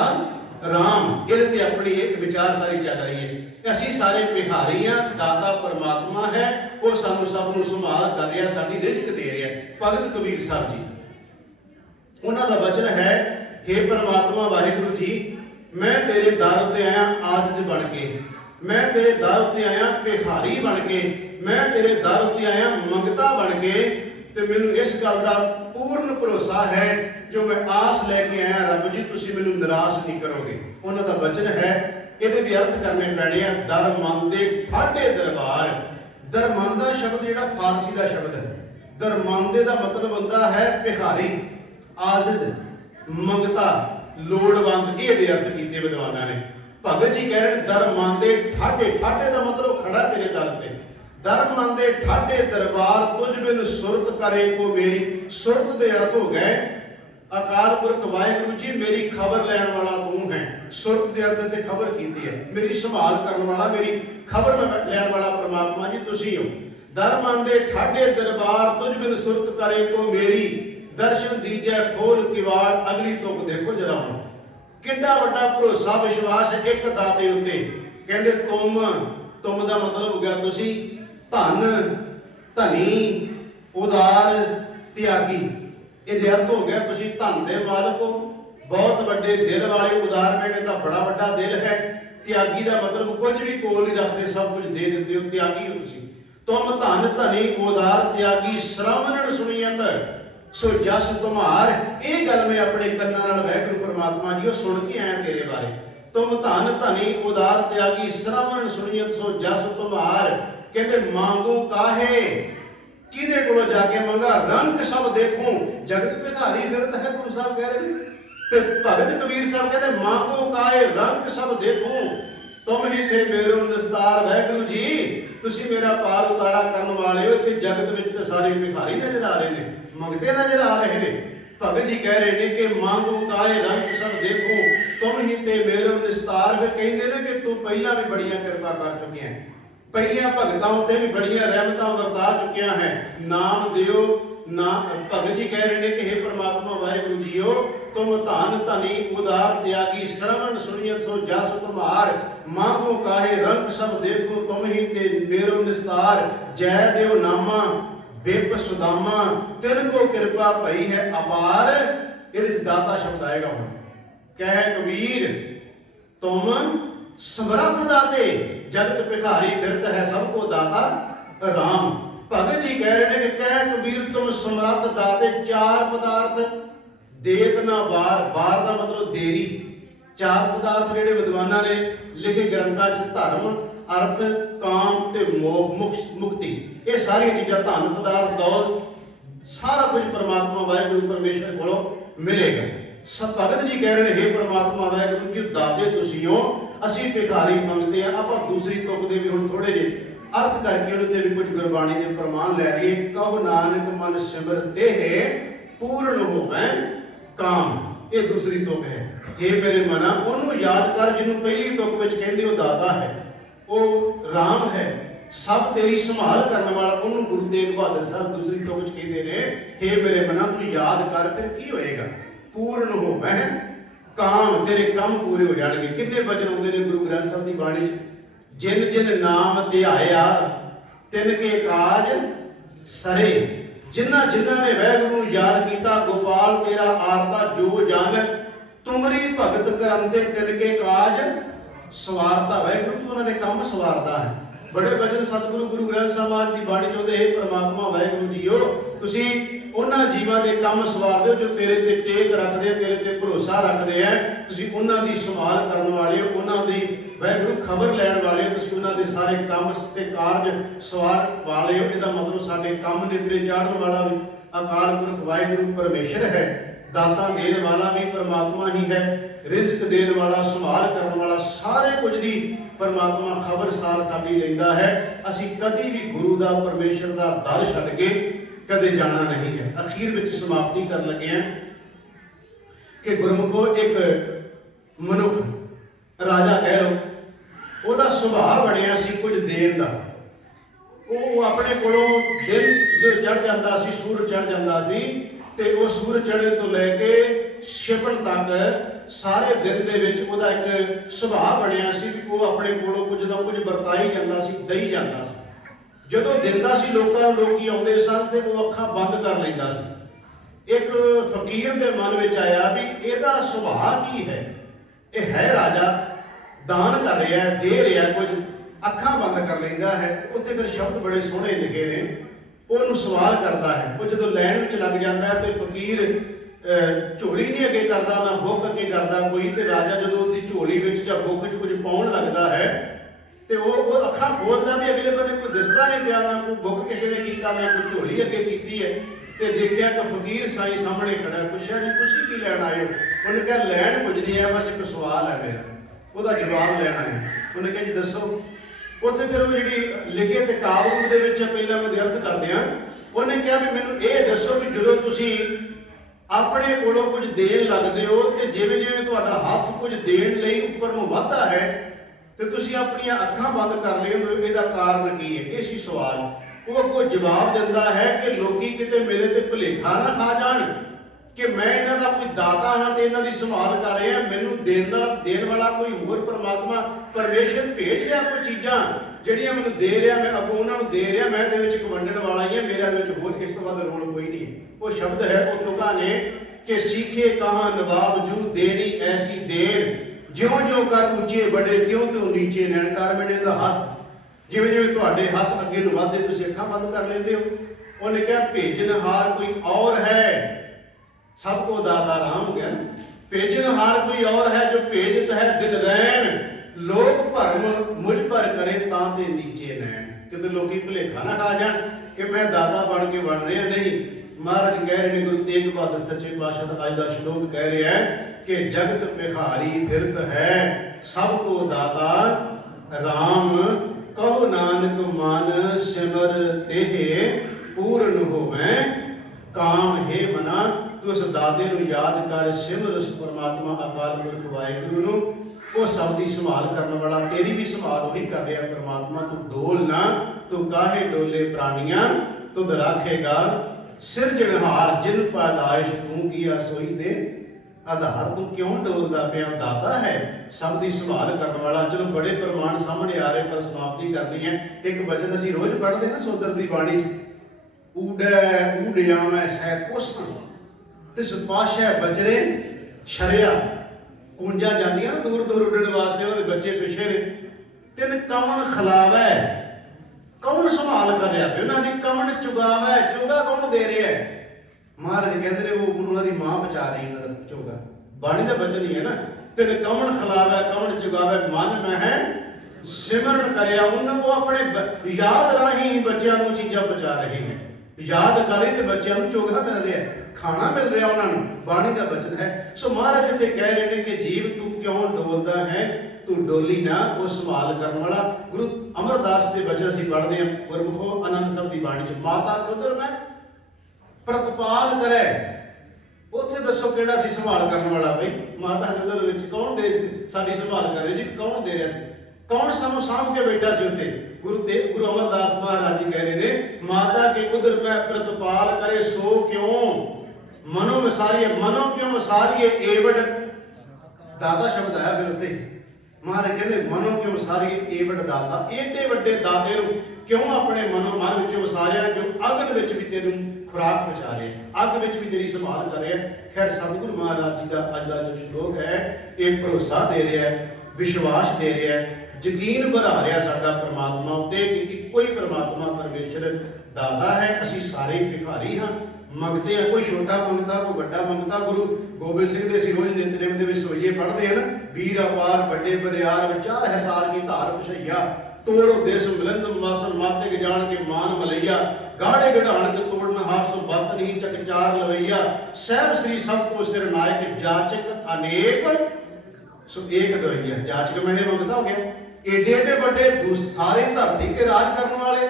ਰਾਮ। ਇਹਦੇ ਤੇ ਆਪਣੀ ਇੱਕ ਵਿਚਾਰ ਸਾਰੀ ਚੱਲ ਰਹੀ ਹੈ। ਅਸੀਂ ਸਾਰੇ ਭਿਖਾਰੀ ਹਾਂ, ਦਾਤਾ ਪਰਮਾਤਮਾ ਹੈ, ਉਹ ਸਾਨੂੰ ਸਭ ਨੂੰ ਸੰਭਾਲ ਕਰ ਰਿਹਾ, ਸਾਡੀ ਰਿਜ਼ਕ ਦੇ ਰਿਹਾ। ਭਗਤ ਕਬੀਰ ਸਾਹਿਬ ਜੀ ਉਹਨਾਂ ਦਾ ਵਚਨ ਹੈ, हे परमात्मा वाहिगुरु जी, मैं तेरे दर उत्ते आया आजिज़ बन के, मैं तेरे दर उत्ते आया भिखारी बन के, मैं तेरे दर उत्ते आया मंगता बन के, ते मैनूं इस गल दा पूर्ण भरोसा है जो मैं आस लैके आया रब जी तुसीं मैनूं निराश नहीं करोगे। उन्हां दा वचन है, ਇਹਦੇ ਵੀ ਅਰਥ ਕਰਨੇ ਪੈਣੇ ਆ। ਦਰਮੰਦੇ ਠਾਡੇ ਦਰਬਾਰ। ਦਰਮੰਦਾ ਸ਼ਬਦ ਜਿਹੜਾ ਫਾਰਸੀ ਦਾ ਸ਼ਬਦ ਹੈ, ਦਰਮੰਦੇ ਦਾ ਮਤਲਬ ਹੁੰਦਾ ਹੈ ਭਿਖਾਰੀ, ਆਜ਼ਿਜ਼, ਮੰਗਤਾ, ਲੋੜਵੰਦ। ਇਹਦੇ ਅਰਥ ਕੀਤੇ ਵਿਦਵਾਨਾਂ ਨੇ। ਭਗਤ ਜੀ ਕਹਿ ਰਹੇ ਨੇ ਦਰਮੰਦੇ ਠਾਡੇ। ਠਾਡੇ ਦਾ ਮਤਲਬ ਖੜਾ ਤੇਰੇ ਦਰ ਤੇ। ਦਰਮੰਦੇ ਠਾਡੇ ਦਰਬਾਰ ਤੁਝ ਬਿਨ ਸੁਰਤ ਕਰੇ ਕੋ ਮੇਰੀ। ਸੁਰਤ ਦੇ ਅਰਥ ਹੋ ਗਏ ਅਕਾਲ ਪੁਰਖ ਵਾਹਿਗੁਰੂ ਜੀ ਮੇਰੀ ਖਬਰ ਲੈਣ ਵਾਲਾ ਤੂੰ ਹੈ। ਸੁਰਤ ਦੇ ਅਰਥ ਤੇ ਖਬਰ ਕੀਤੀ ਹੈ, ਮੇਰੀ ਸੰਭਾਲ ਕਰਨ ਵਾਲਾ, ਮੇਰੀ ਖਬਰ ਲੈਣ ਵਾਲਾ ਪਰਮਾਤਮਾ ਜੀ ਤੁਸੀਂ ਹੋ। ਦਰਮੰਦੇ ਠਾਡੇ ਦਰਬਾਰ ਤੁਝ ਬਿਨ ਸੁਰਤ ਕਰੇ ਕੋ ਮੇਰੀ, ਦਰਸ਼ਨ ਦੀਜੈ ਖੋਲ ਕਿਵਾੜ। ਅਗਲੀ ਤੁਕ ਦੇਖੋ ਜਰਾ ਹੁਣ, ਕਿੰਨਾ ਵੱਡਾ ਭਰੋਸਾ ਵਿਸ਼ਵਾਸ ਇੱਕ ਦਾਤੇ ਉੱਤੇ। ਕਹਿੰਦੇ ਤੁਮ ਦਾ ਮਤਲਬ ਹੋ ਗਿਆ ਤੁਸੀਂ, ਧਨ, ਧਨੀ, ਉਦਾਰ, ਤਿਆਗੀ। ਇਹਦੇ ਅਰਥ ਹੋ ਗਿਆ ਤੁਸੀਂ ਧਨ ਦੇ ਮਾਲਕ ਹੋ, ਬਹੁਤ ਵੱਡੇ ਦਿਲ ਵਾਲੇ। ਉਦਾਰ ਕਹਿੰਦੇ ਤਾਂ ਬੜਾ ਵੱਡਾ ਦਿਲ ਹੈ। ਤਿਆਗੀ ਦਾ ਮਤਲਬ ਕੁਝ ਵੀ ਕੋਲ ਨਹੀਂ ਰੱਖਦੇ, ਸਭ ਕੁਝ ਦੇ ਦਿੰਦੇ ਹੋ, ਤਿਆਗੀ ਹੋ ਤੁਸੀਂ। ਤੁਮ ਧਨ, ਧਨੀ, ਉਦਾਰ, ਤਿਆਗੀ, ਸ਼੍ਰਵਣਨ ਸੁਣੀਅਤ ਸੋ ਜਸ ਤੁਮਾਰ। ਇਹ ਗੱਲ ਮੈਂ ਆਪਣੇ ਕੰਨਾਂ ਨਾਲ ਵਾਹਿਗੁਰੂ ਪਰਮਾਤਮਾ ਜੀ ਉਹ ਸੁਣ ਕੇ ਆਇਆ ਤੇਰੇ ਬਾਰੇ। ਤੁਮ ਧਨ, ਧਨੀ, ਉਦਾਰ, ਤਿਆਗੀ, ਸ਼੍ਰਵਣਨ ਸੁਣੀਅਤ ਸੋ ਜਸ ਤੁਮਾਰ। ਕਹਿੰਦੇ ਮੰਗੂ ਕਾਹੇ, ਕਿਹਦੇ ਕੋਲੋਂ ਜਾ ਕੇ ਮੰਗਾ, ਰੰਗ ਸਭ ਦੇਖੂੰ। ਜਗਤ ਭਿਖਾਰੀ ਫਿਰਤ ਹੈ, ਗੁਰੂ ਸਾਹਿਬ ਕਹਿ ਰਹੇ ਨੇ। ਤੇ ਭਗਤ ਕਬੀਰ ਸਾਹਿਬ ਕਹਿੰਦੇ ਮੰਗੂ ਕਾਹੇ ਰੰਗ ਸਭ ਦੇਖੂੰ, ਤੁਮ ਹੀ ਤੇ ਮੇਰੋ ਨਿਸਤਾਰ। ਵਾਹਿਗੁਰੂ ਜੀ ਤੁਸੀਂ ਮੇਰਾ ਪਾਰ ਉਤਾਰਾ ਕਰਨ ਵਾਲੇ ਹੋ। ਇੱਥੇ ਜਗਤ ਵਿੱਚ ਤੇ ਸਾਰੇ ਭਿਖਾਰੀ ਨਜ਼ਰ ਆ ਰਹੇ ਨੇ, ਮੰਗਤੇ ਨਜ਼ਰ ਆ ਰਹੇ ਨੇ। ਭਗਤ ਜੀ ਕਹਿ ਰਹੇ ਨੇ ਕਿ ਮੰਗੂ ਕਾਹੇ ਰੰਗ ਸਭ ਦੇਖੂੰ, ਤੁਮ ਹੀ ਤੇ ਮੇਰੋ ਨਿਸਤਾਰ। ਫਿਰ ਕਹਿੰਦੇ ਨੇ ਕਿ ਤੂੰ ਪਹਿਲਾਂ ਵੀ ਬੜੀਆਂ ਕਿਰਪਾ ਕਰ ਚੁੱਕਿਆ ਹੈ, ਪਹਿਲੀਆਂ ਭਗਤਾਂ ਉੱਤੇ ਵੀ ਬੜੀਆਂ ਰਹਿਮਤਾਂ ਵਰਤਾ ਚੁੱਕਿਆ ਹੈ। ਨਾਮ ਦਿਓ ਨਾ। ਭਗਤ ਜੀ ਕਹਿ ਰਹੇ ਨੇ ਕਿ हे परमात्मा ਵਾਹਿਗੁਰੂ ਜੀਓ, ਤੁਮ ਧਨ, ਧਨੀ, ਉਦਾਰ, ਤਿਆਗੀ, ਸ਼੍ਰਵਣ ਸੁਣੀਅਤ ਸੋ ਜਸ ਤੁਮਾਰ। ਮੰਗੂ ਕਾਹੇ ਰੰਗ ਸਭ ਦੇਖੂ, ਤੁਮ ਹੀ ਤੇ ਮੇਰੋ ਨਿਸਤਾਰ। ਜੈ ਦੇਵ ਨਾਮਾ ਬਿਪ ਸੁਦਾਮਾ, ਤਿਨ ਕੋ ਕਿਰਪਾ ਭਈ ਹੈ ਅਪਾਰ। ਇਹਦੇ ਚ ਦਾਤਾ ਸ਼ਬਦ ਆਏਗਾ ਹੁਣ। ਕਹਿ ਕਬੀਰ ਤੁਮ ਸਮਰੱਥ ਦਾਤੇ, ਜਗਤ ਭਿਖਾਰੀ ਫਿਰਤ ਹੈ ਸਭ ਕੋ ਦਾਤਾ ਰਾਮ। ਭਗਤ ਜੀ ਕਹਿ ਰਹੇ ਨੇ ਕਿ ਕਹਿ ਕਬੀਰ ਤੁਮ ਸਮਰੱਥ ਦਾਤੇ। ਚਾਰ ਪਦਾਰਥ ਦੇਤ ਨਾ ਬਾਰ। ਬਾਰ ਦਾ ਮਤਲਬ ਦੇਰੀ। ਚਾਰ ਪਦਾਰਥ ਜਿਹੜੇ ਵਿਦਵਾਨਾਂ ਨੇ ਲਿਖੇ ਗ੍ਰੰਥਾਂ 'ਚ ਧਰਮ, ਅਰਥ, ਕਾਮ ਤੇ ਮੋਖ, ਮੁਕਤੀ, ਇਹ ਸਾਰੀਆਂ ਚੀਜ਼ਾਂ, ਧਨ, ਪਦਾਰਥ, ਦੌਲਤ, ਸਾਰਾ ਕੁਝ ਪਰਮਾਤਮਾ ਵਾਹਿਗੁਰੂ ਪਰਮੇਸ਼ਰ ਕੋਲੋਂ ਮਿਲੇਗਾ। ਭਗਤ ਜੀ ਕਹਿ ਰਹੇ ਨੇ हे परमात्मा ਵਾਹਿਗੁਰੂ ਜੀ ਦਾਤੇ ਤੁਸੀਂ ਹੋ, ਅਸੀਂ ਭਿਖਾਰੀ ਮੰਗਦੇ ਆ। ਆਪਾਂ ਦੂਸਰੀ ਤੁਕ ਦੇ ਵੀ ਹੁਣ ਥੋੜੇ ਜਿਹੇ ਅਰਥ ਕਰਕੇ ਉਹਦੇ ਤੇ ਵੀ ਕੁਝ ਗੁਰਬਾਣੀ ਦੇ ਪ੍ਰਮਾਣ ਲੈ ਲਈਏ। ਕਹੋ ਨਾਨਕ ਮਨ ਸਿਮਰ ਦੇਹ ਪੂਰਨ ਹੋਵੇ ਕਾਮ। ਇਹ ਦੂਸਰੀ ਤੁਕ ਹੈ। ਇਹ ਮੇਰੇ ਮਨਾ ਉਹਨੂੰ ਯਾਦ ਕਰ ਜਿਹਨੂੰ ਪਹਿਲੀ ਤੁਕ ਵਿੱਚ ਕਹਿੰਦੇ ਉਹ ਦਾਤਾ ਹੈ, ਉਹ ਰਾਮ ਹੈ, ਸਭ ਤੇਰੀ ਸੰਭਾਲ ਕਰਨ ਵਾਲਾ। ਉਹਨੂੰ ਗੁਰੂ ਤੇਗ ਬਹਾਦਰ ਸਾਹਿਬ ਦੂਸਰੀ ਤੁਕ ਵਿੱਚ ਕਹਿੰਦੇ ਨੇ हे ਮੇਰੇ ਮਨਾ ਤੂੰ ਯਾਦ ਕਰ, ਫਿਰ ਕੀ ਹੋਏਗਾ? ਪੂਰਨ ਹੋਵੇ ਕਾਮ, ਤੇਰੇ ਕੰਮ ਪੂਰੇ ਹੋ ਜਾਣਗੇ। ਕਿੰਨੇ ਵਚਨ ਆਉਂਦੇ ਨੇ ਗੁਰੂ ਗ੍ਰੰਥ ਸਾਹਿਬ ਦੀ ਬਾਣੀ 'ਚ? ਜਿਨ ਜਿਨ ਨਾਮ ਧਿਆਇਆ ਤਿਨ ਕੇ ਕਾਜ ਸਰੇ। ਜਿਨ੍ਹਾਂ ਜਿਨ੍ਹਾਂ ਨੇ ਵਾਹਿਗੁਰੂ ਨੂੰ ਯਾਦ ਕੀਤਾ, ਗੋਪਾਲ ਤੇਰਾ ਆਰਤਾ ਜੋ ਜਨ ਤੁਮਰੀ ਭਗਤ ਕਰੰਦੇ ਤਿਨ ਕੇ ਕਾਜ ਸਵਾਰਤਾ। ਵਾਹਿਗੁਰੂ ਤੂੰ ਉਹਨਾਂ ਦੇ ਕੰਮ ਸਵਾਰਦਾ ਹੈ। ਬੜੇ ਵਚਨ ਸਤਿਗੁਰੂ ਗੁਰੂ ਗ੍ਰੰਥ ਸਾਹਿਬ ਮਹਾਰਾਜ ਦੀ ਬਾਣੀ 'ਚ ਆਉਂਦੇ हे परमात्मा ਵਾਹਿਗੁਰੂ ਜੀਓ ਤੁਸੀਂ ਉਹਨਾਂ ਜੀਵਾਂ ਦੇ ਕੰਮ ਸਵਾਰਦੇ ਹੋ ਜੋ ਤੇਰੇ ਤੇ ਟੇਕ ਰੱਖਦੇ ਆ, ਤੇਰੇ ਤੇ ਭਰੋਸਾ ਰੱਖਦੇ ਆ। ਤੁਸੀਂ ਉਹਨਾਂ ਦੀ ਸੰਭਾਲ ਕਰਨ ਵਾਲੇ ਹੋ, ਉਹਨਾਂ ਦੀ ਵਾਹਿਗੁਰੂ ਖਬਰ ਲੈਣ ਵਾਲੇ ਹੋ। ਤੁਸੀਂ ਉਹਨਾਂ ਦੇ ਸਾਰੇ ਕੰਮ ਤੇ ਕਾਰਜ ਸਵਾਰ ਵਾਲੇ ਹੋ। ਇਹਦਾ ਮਤਲਬ ਸਾਡੇ ਕੰਮ ਨਿਬੜੇ ਚਾੜਨ ਵਾਲਾ ਵੀ अकाल पुरख वाहिगुरु परमेश्वर है। दाता देने वाला भी परमात्मा ही है, रिजक देने वाला, संभाल करने वाला, सारे कुछ दी परमात्मा खबर सार साडी लैंदा है। असी कदी भी गुरु दा परमेश्वर दा दर छड्ड के कदे जाना नहीं है। अखीर विच समाप्ति कर लगे हैं कि गुरमुखो एक मनुख राजा कह लो, ਉਹਦਾ ਸੁਭਾਅ ਬਣਿਆ ਸੀ ਕੁਝ ਦੇਣ ਦਾ। ਉਹ ਆਪਣੇ ਕੋਲੋਂ ਦਿਨ ਜੋ ਚੜ ਜਾਂਦਾ ਸੀ, ਸੂਰਜ ਚੜ ਜਾਂਦਾ ਸੀ, ਤੇ ਉਹ ਸੂਰਜ ਚੜ੍ਹਨ ਤੋਂ ਲੈ ਕੇ ਛਿਪਣ ਤੱਕ ਸਾਰੇ ਦਿਨ ਦੇ ਵਿੱਚ ਉਹਦਾ ਇੱਕ ਸੁਭਾਅ ਬਣਿਆ ਸੀ ਵੀ ਉਹ ਆਪਣੇ ਕੋਲੋਂ ਕੁਝ ਨਾ ਕੁਝ ਵਰਤਾਈ ਜਾਂਦਾ ਸੀ, ਦਈ ਜਾਂਦਾ ਸੀ। ਜਦੋਂ ਦਿੰਦਾ ਸੀ ਲੋਕਾਂ ਨੂੰ, ਲੋਕੀ ਆਉਂਦੇ ਸਨ ਤੇ ਉਹ ਅੱਖਾਂ ਬੰਦ ਕਰ ਲੈਂਦਾ ਸੀ। ਇੱਕ ਫਕੀਰ ਦੇ ਮਨ ਵਿੱਚ ਆਇਆ ਵੀ ਇਹਦਾ ਸੁਭਾਅ ਕੀ ਹੈ? ਇਹ ਹੈ ਰਾਜਾ, ਦਾਨ ਕਰ ਰਿਹਾ ਹੈ, ਦੇ ਰਿਹਾ ਕੁਝ, ਅੱਖਾਂ ਬੰਦ ਕਰ ਲੈਂਦਾ ਹੈ। ਉੱਥੇ ਫਿਰ ਸ਼ਬਦ ਬੜੇ ਸੋਹਣੇ ਲਿਖੇ ਨੇ। ਉਹਨੂੰ ਸਵਾਲ ਕਰਦਾ ਹੈ। ਉਹ ਜਦੋਂ ਲੈਣ ਵਿੱਚ ਲੱਗ ਜਾਂਦਾ ਹੈ ਤੇ ਫਕੀਰ ਝੋਲੀ ਨਹੀਂ ਅੱਗੇ ਕਰਦਾ, ਨਾ ਬੁੱਕ ਅੱਗੇ ਕਰਦਾ ਕੋਈ, ਤੇ ਰਾਜਾ ਜਦੋਂ ਉਹਦੀ ਝੋਲੀ ਵਿੱਚ ਜਾਂ ਬੁੱਕ 'ਚ ਕੁਝ ਪਾਉਣ ਲੱਗਦਾ ਹੈ ਤੇ ਉਹ ਅੱਖਾਂ ਖੋਲਦਾ ਵੀ ਅਗਲੇ ਬੰਨੇ ਕੋਈ ਦਿਸਦਾ ਨਹੀਂ ਪਿਆ, ਨਾ ਕੋਈ ਬੁੱਕ ਕਿਸੇ ਨੇ ਕੀਤਾ, ਨਾ ਕੋਈ ਝੋਲੀ ਅੱਗੇ ਕੀਤੀ ਹੈ। ਤੇ ਦੇਖਿਆ ਕਿ ਫਕੀਰ ਸਾਈਂ ਸਾਹਮਣੇ ਖੜਾ। ਪੁੱਛਿਆ ਜੀ ਤੁਸੀਂ ਕੀ ਲੈਣ ਆਏ ਹੋ? ਉਹਨੇ ਕਿਹਾ ਲੈਣ ਕੁਝ ਨਹੀਂ ਹੈ, ਬਸ ਇੱਕ ਸਵਾਲ ਹੈ ਮੇਰਾ, ਉਹਦਾ ਜਵਾਬ ਲੈਣਾ ਹੈ। ਉਹਨੇ ਕਿਹਾ ਜੀ ਦੱਸੋ। ਉੱਥੇ ਫਿਰ ਉਹ ਜਿਹੜੀ ਲਿਖੇ ਤੇ ਕਾਵ ਰੂਪ ਦੇ ਵਿੱਚ ਪਹਿਲਾਂ ਮੈਂ ਅਰਥ ਕਰਦੇ ਹਾਂ। ਉਹਨੇ ਕਿਹਾ ਵੀ ਮੈਨੂੰ ਇਹ ਦੱਸੋ ਵੀ ਜਦੋਂ ਤੁਸੀਂ ਆਪਣੇ ਕੋਲੋਂ ਕੁਝ ਦੇਣ ਲੱਗਦੇ ਹੋ ਤੇ ਜਿਵੇਂ ਜਿਵੇਂ ਤੁਹਾਡਾ ਹੱਥ ਕੁਝ ਦੇਣ ਲਈ ਉੱਪਰ ਨੂੰ ਵੱਧਦਾ ਹੈ ਤੇ ਤੁਸੀਂ ਆਪਣੀਆਂ ਅੱਖਾਂ ਬੰਦ ਕਰ ਲੈਂਦੇ ਹੋ, ਇਹਦਾ ਕਾਰਨ ਕੀ ਹੈ? ਇਹ ਸੀ ਸਵਾਲ। ਉਹ ਕੋਈ ਜਵਾਬ ਦਿੰਦਾ ਹੈ ਕਿ ਲੋਕੀ ਕਿਤੇ ਮੇਰੇ ਤੇ ਭੁਲੇਖਾ ਨਾ ਖਾ ਜਾਣ ਕਿ ਮੈਂ ਇਹਨਾਂ ਦਾ ਕੋਈ ਦਾਤਾ ਹਾਂ ਤੇ ਇਹਨਾਂ ਦੀ ਸੰਭਾਲ ਕਰ ਰਿਹਾ, ਮੈਨੂੰ ਦੇਣ ਵਾਲਾ ਕੋਈ ਹੋਰ ਪਰਮਾਤਮਾ ਪਰਮੇਸ਼ਰ ਭੇਜ ਰਿਹਾ ਕੋਈ ਚੀਜ਼ਾਂ ਜਿਹੜੀਆਂ ਮੈਨੂੰ ਦੇ ਰਿਹਾ, ਮੈਂ ਅੱਗੋਂ ਉਹਨਾਂ ਨੂੰ ਦੇ ਰਿਹਾ, ਮੈਂ ਇਹਦੇ ਵਿੱਚ ਇੱਕ ਵੰਡਣ ਵਾਲਾ ਹੀ ਹਾਂ, ਮੇਰੇ ਵਿੱਚ ਹੋਰ ਇਸ ਤੋਂ ਵੱਧ ਰੋਲ ਕੋਈ ਨਹੀਂ। ਉਹ ਸ਼ਬਦ ਹੈ ਉਹ ਤੁਕਾਂ ਨੇ ਕਿ ਸੀਖੇ ਕਹਾਂ ਨਵਾਬ ਜੂ ਦੇਣੀ ਐਸੀ ਦੇਰ, ਜਿਉਂ ਜਿਉਂ ਕਰ ਉੱਚੇ ਵੱਡੇ ਤਿਉਂ ਤਿਉਂ ਨੀਚੇ ਨੈਣ। ਕਰ ਮੈਨੇ ਦਾ ਹੱਥ ਜਿਵੇਂ ਜਿਵੇਂ ਤੁਹਾਡੇ ਹੱਥ ਅੱਗੇ ਨੂੰ ਵਧਦੇ ਤੁਸੀਂ ਅੱਖਾਂ ਬੰਦ ਕਰ ਲੈਂਦੇ ਹੋ। ਉਹਨੇ ਕਿਹਾ ਭੇਜਨਹਾਰ ਕੋਈ ਔਰ ਹੈ, सब को दाता राम हो गया। भेजनहार कोई और है जो भेजत है दिल रैन, लोग भरम मुझ पर करे तां ते नीचे नैन। किते लोकी भुलेखा ना खा जान कि मैं दाता बन के बन रहा नहीं। महाराज कह रहे हैं, गुरु तेग बहादुर सच्चे पातशाह दा अज दा श्लोक कह रहे हैं कि जगत भिखारी फिरत है, सब को दाता राम, कहो नानक मन सिमर तेह, पूर्ण होवे काम हे मना। तू उस दाते नूं याद कर, सिमर उस परमात्मा अकाल पुरख वाहिगुरू नूं, वो सब दी संभाल करने वाला, तेरी भी संभाल वही कर रहा परमात्मा। तू डोल ना, तू काहे डोले प्राणियां, तुद राखेगा सिरजनहार, जिन पैदाइश तू किया सोई दे आधार। तू क्यों डोलदा पिया? दाता है, सब दी संभाल करने वाला। चलो बड़े प्रमाण सामने आ रहे, पर समाप्ति करनी है। एक वचन असीं रोज पढ़ते ना सोदर दी बाणी च, ऊडै ऊडियावै सै कोसन तिस पातशाह बचरे शरिया। कूंजा जांदियां ना दूर दूर उड्डण वास्ते, उहदे बच्चे पिछे ने। तिन कमन खिलावै, कौन संभाल कर रहा है उन्हां दी? कमन चुगावै, चोगा कौन दे रहा है? महाराज कहते ने वो उन्हां दी मां बचा रही उन्हां दा चोगा। बाणी दा वचन ही है ना। तिन कमन खिलावै, कमन चुगावै, मन मैं है सिमरन करया। उन्हें वो अपने याद राही ही बच्चों को चीज़ां बचा रहे हैं। याद करें तो बच्चों को चोगा मिल रहा है, खाना मिल रहा उन्होंने। बाणी का वचन है। सो महाराज इतने कह रहे हैं कि जीव तू क्यों डोलदा है, तू डोली ना, वो संभाल करने वाला। गुरु अमरदास के वचन असीं पढ़ते हैं गुरमुखो आनंद सब की बाणी च। माता खुदर मैं प्रतिपाल करे, उत्थे दसो किहड़ा सी संभाल करने वाला? बई माता खुदर विच कौन दे साडी संभाल कर रहे जी? कौन दे रहा सी? कौन सानू सामभ के बैठा सी उत्ते? गुरु अमरदास महाराज जी कह रहे ने, माता के उदर में प्रतिपाल करे सो क्यों मनो विसारिए। मनो क्यों विसारिए एवड, दाता शब्द आया फिर उत्ते। महाराज कहते मनो क्यों विसारिए एवड दाता। एडे वड्डे दाते नूं क्यों अपने मन विच विसारिया, जो अग विच भी तेनू खुराक पहुंचा रहे, अग विच भी तेरी संभाल कर रहे। खैर सतगुरु महाराज जी का अज का जो श्लोक है ये भरोसा दे रहा है, विश्वास दे रहा है, यकीन बढ़ा रहा साडा परमात्मा उत्ते कि इक्को ही परमात्मा परमेश्वर दाता है। असीं सारे भिखारी हाँ, मंगते हैं। कोई छोटा मंगता, कोई बड़ा मंगता। गुरु गोबिंद सिंह दे रोज नितनेम दे विच सोईए पढ़ते हैं ना, वीर अपार बड़े बरियार विचार है सार की धार पछैया। ਤੋੜ ਉਦੇਸ਼ ਮਿਲੰਦ ਵਾਸਨ ਮਾਤੇ ਕੇ ਜਾਣ ਕੇ ਮਾਨ ਮਲਈਆ ਗਾੜੇ ਗੜਾਣ ਕੇ ਤੋੜਨ ਹਾਰ ਸੋ ਬਤ ਨਹੀਂ ਚਕਚਾਰ ਲਵਈਆ ਸਹਿਬ ਸ੍ਰੀ ਸਭ ਕੋ ਸਿਰ ਨਾਇਕ ਜਾਚਕ ਅਨੇਕ ਸੋ ਏਕ ਦਵਈਆ ਜਾਚਕ ਮੈਨੇ ਮੰਗਦਾ ਹੋ ਗਿਆ ਏਡੇ ਏਡੇ ਵੱਡੇ ਸਾਰੇ ਧਰਤੀ ਤੇ ਰਾਜ ਕਰਨ ਵਾਲੇ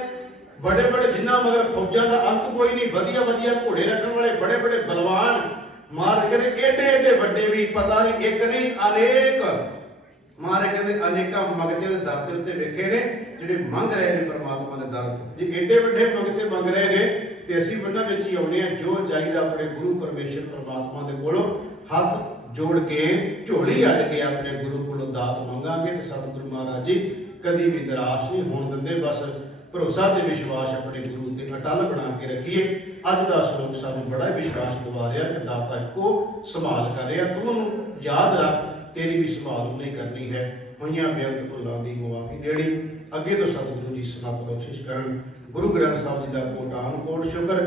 बड़े बड़े जिन्ना मगर फौजा का अंत कोई नहीं वधिया वधिया घोड़े रखने वाले बड़े बड़े बलवान मार कहते एडे एडे बड़े भी पता नहीं एक नहीं अनेक मारे कहते अनेका मंगते दर के उत्ते वेखे ने जिहड़े मंग रहे हैं परमात्मा के दर तो जे एडे वड्डे मंगते मंग रहे हैं तो असीं उन्हां विच ही आउणे आ जो चाहिदा अपने गुरु परमेश्वर परमात्मा के कोलों हथ जोड़ के झोली अड्ड के अपने गुरु कोलों दात मंगांगे तो सतगुरु महाराज जी कदी भी निराश नहीं होण दिंदे बस भरोसा ते विश्वास अपने गुरु ते अटल बना के रखिए अज का श्लोक सानू बड़ा विश्वास दिवा रहा कि दाता को संभाल कर रहा तू याद रख तेरी भी संभाल नहीं करनी है होइयां बेअंत भुलां दी मुआफी देनी अगे तो सतगुरु जी सनत बख्शिश करन गुरु ग्रंथ साहब जी का कोटान कोट शुक्र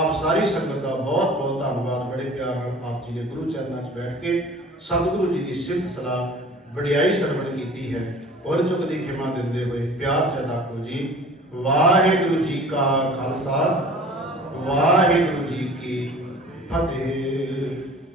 आप सारी संगत का बहुत बहुत धन्यवाद बड़े प्यार नाल आप जी ने गुरु चरणों च बैठ के सतगुरु जी की सिफत सलाह वडियाई सरवण की है भुल चुक की खिमा देंदे हुए प्यार से अदा करो जी वाहिगुरु जी का खालसा वाहिगुरु जी की फतेह।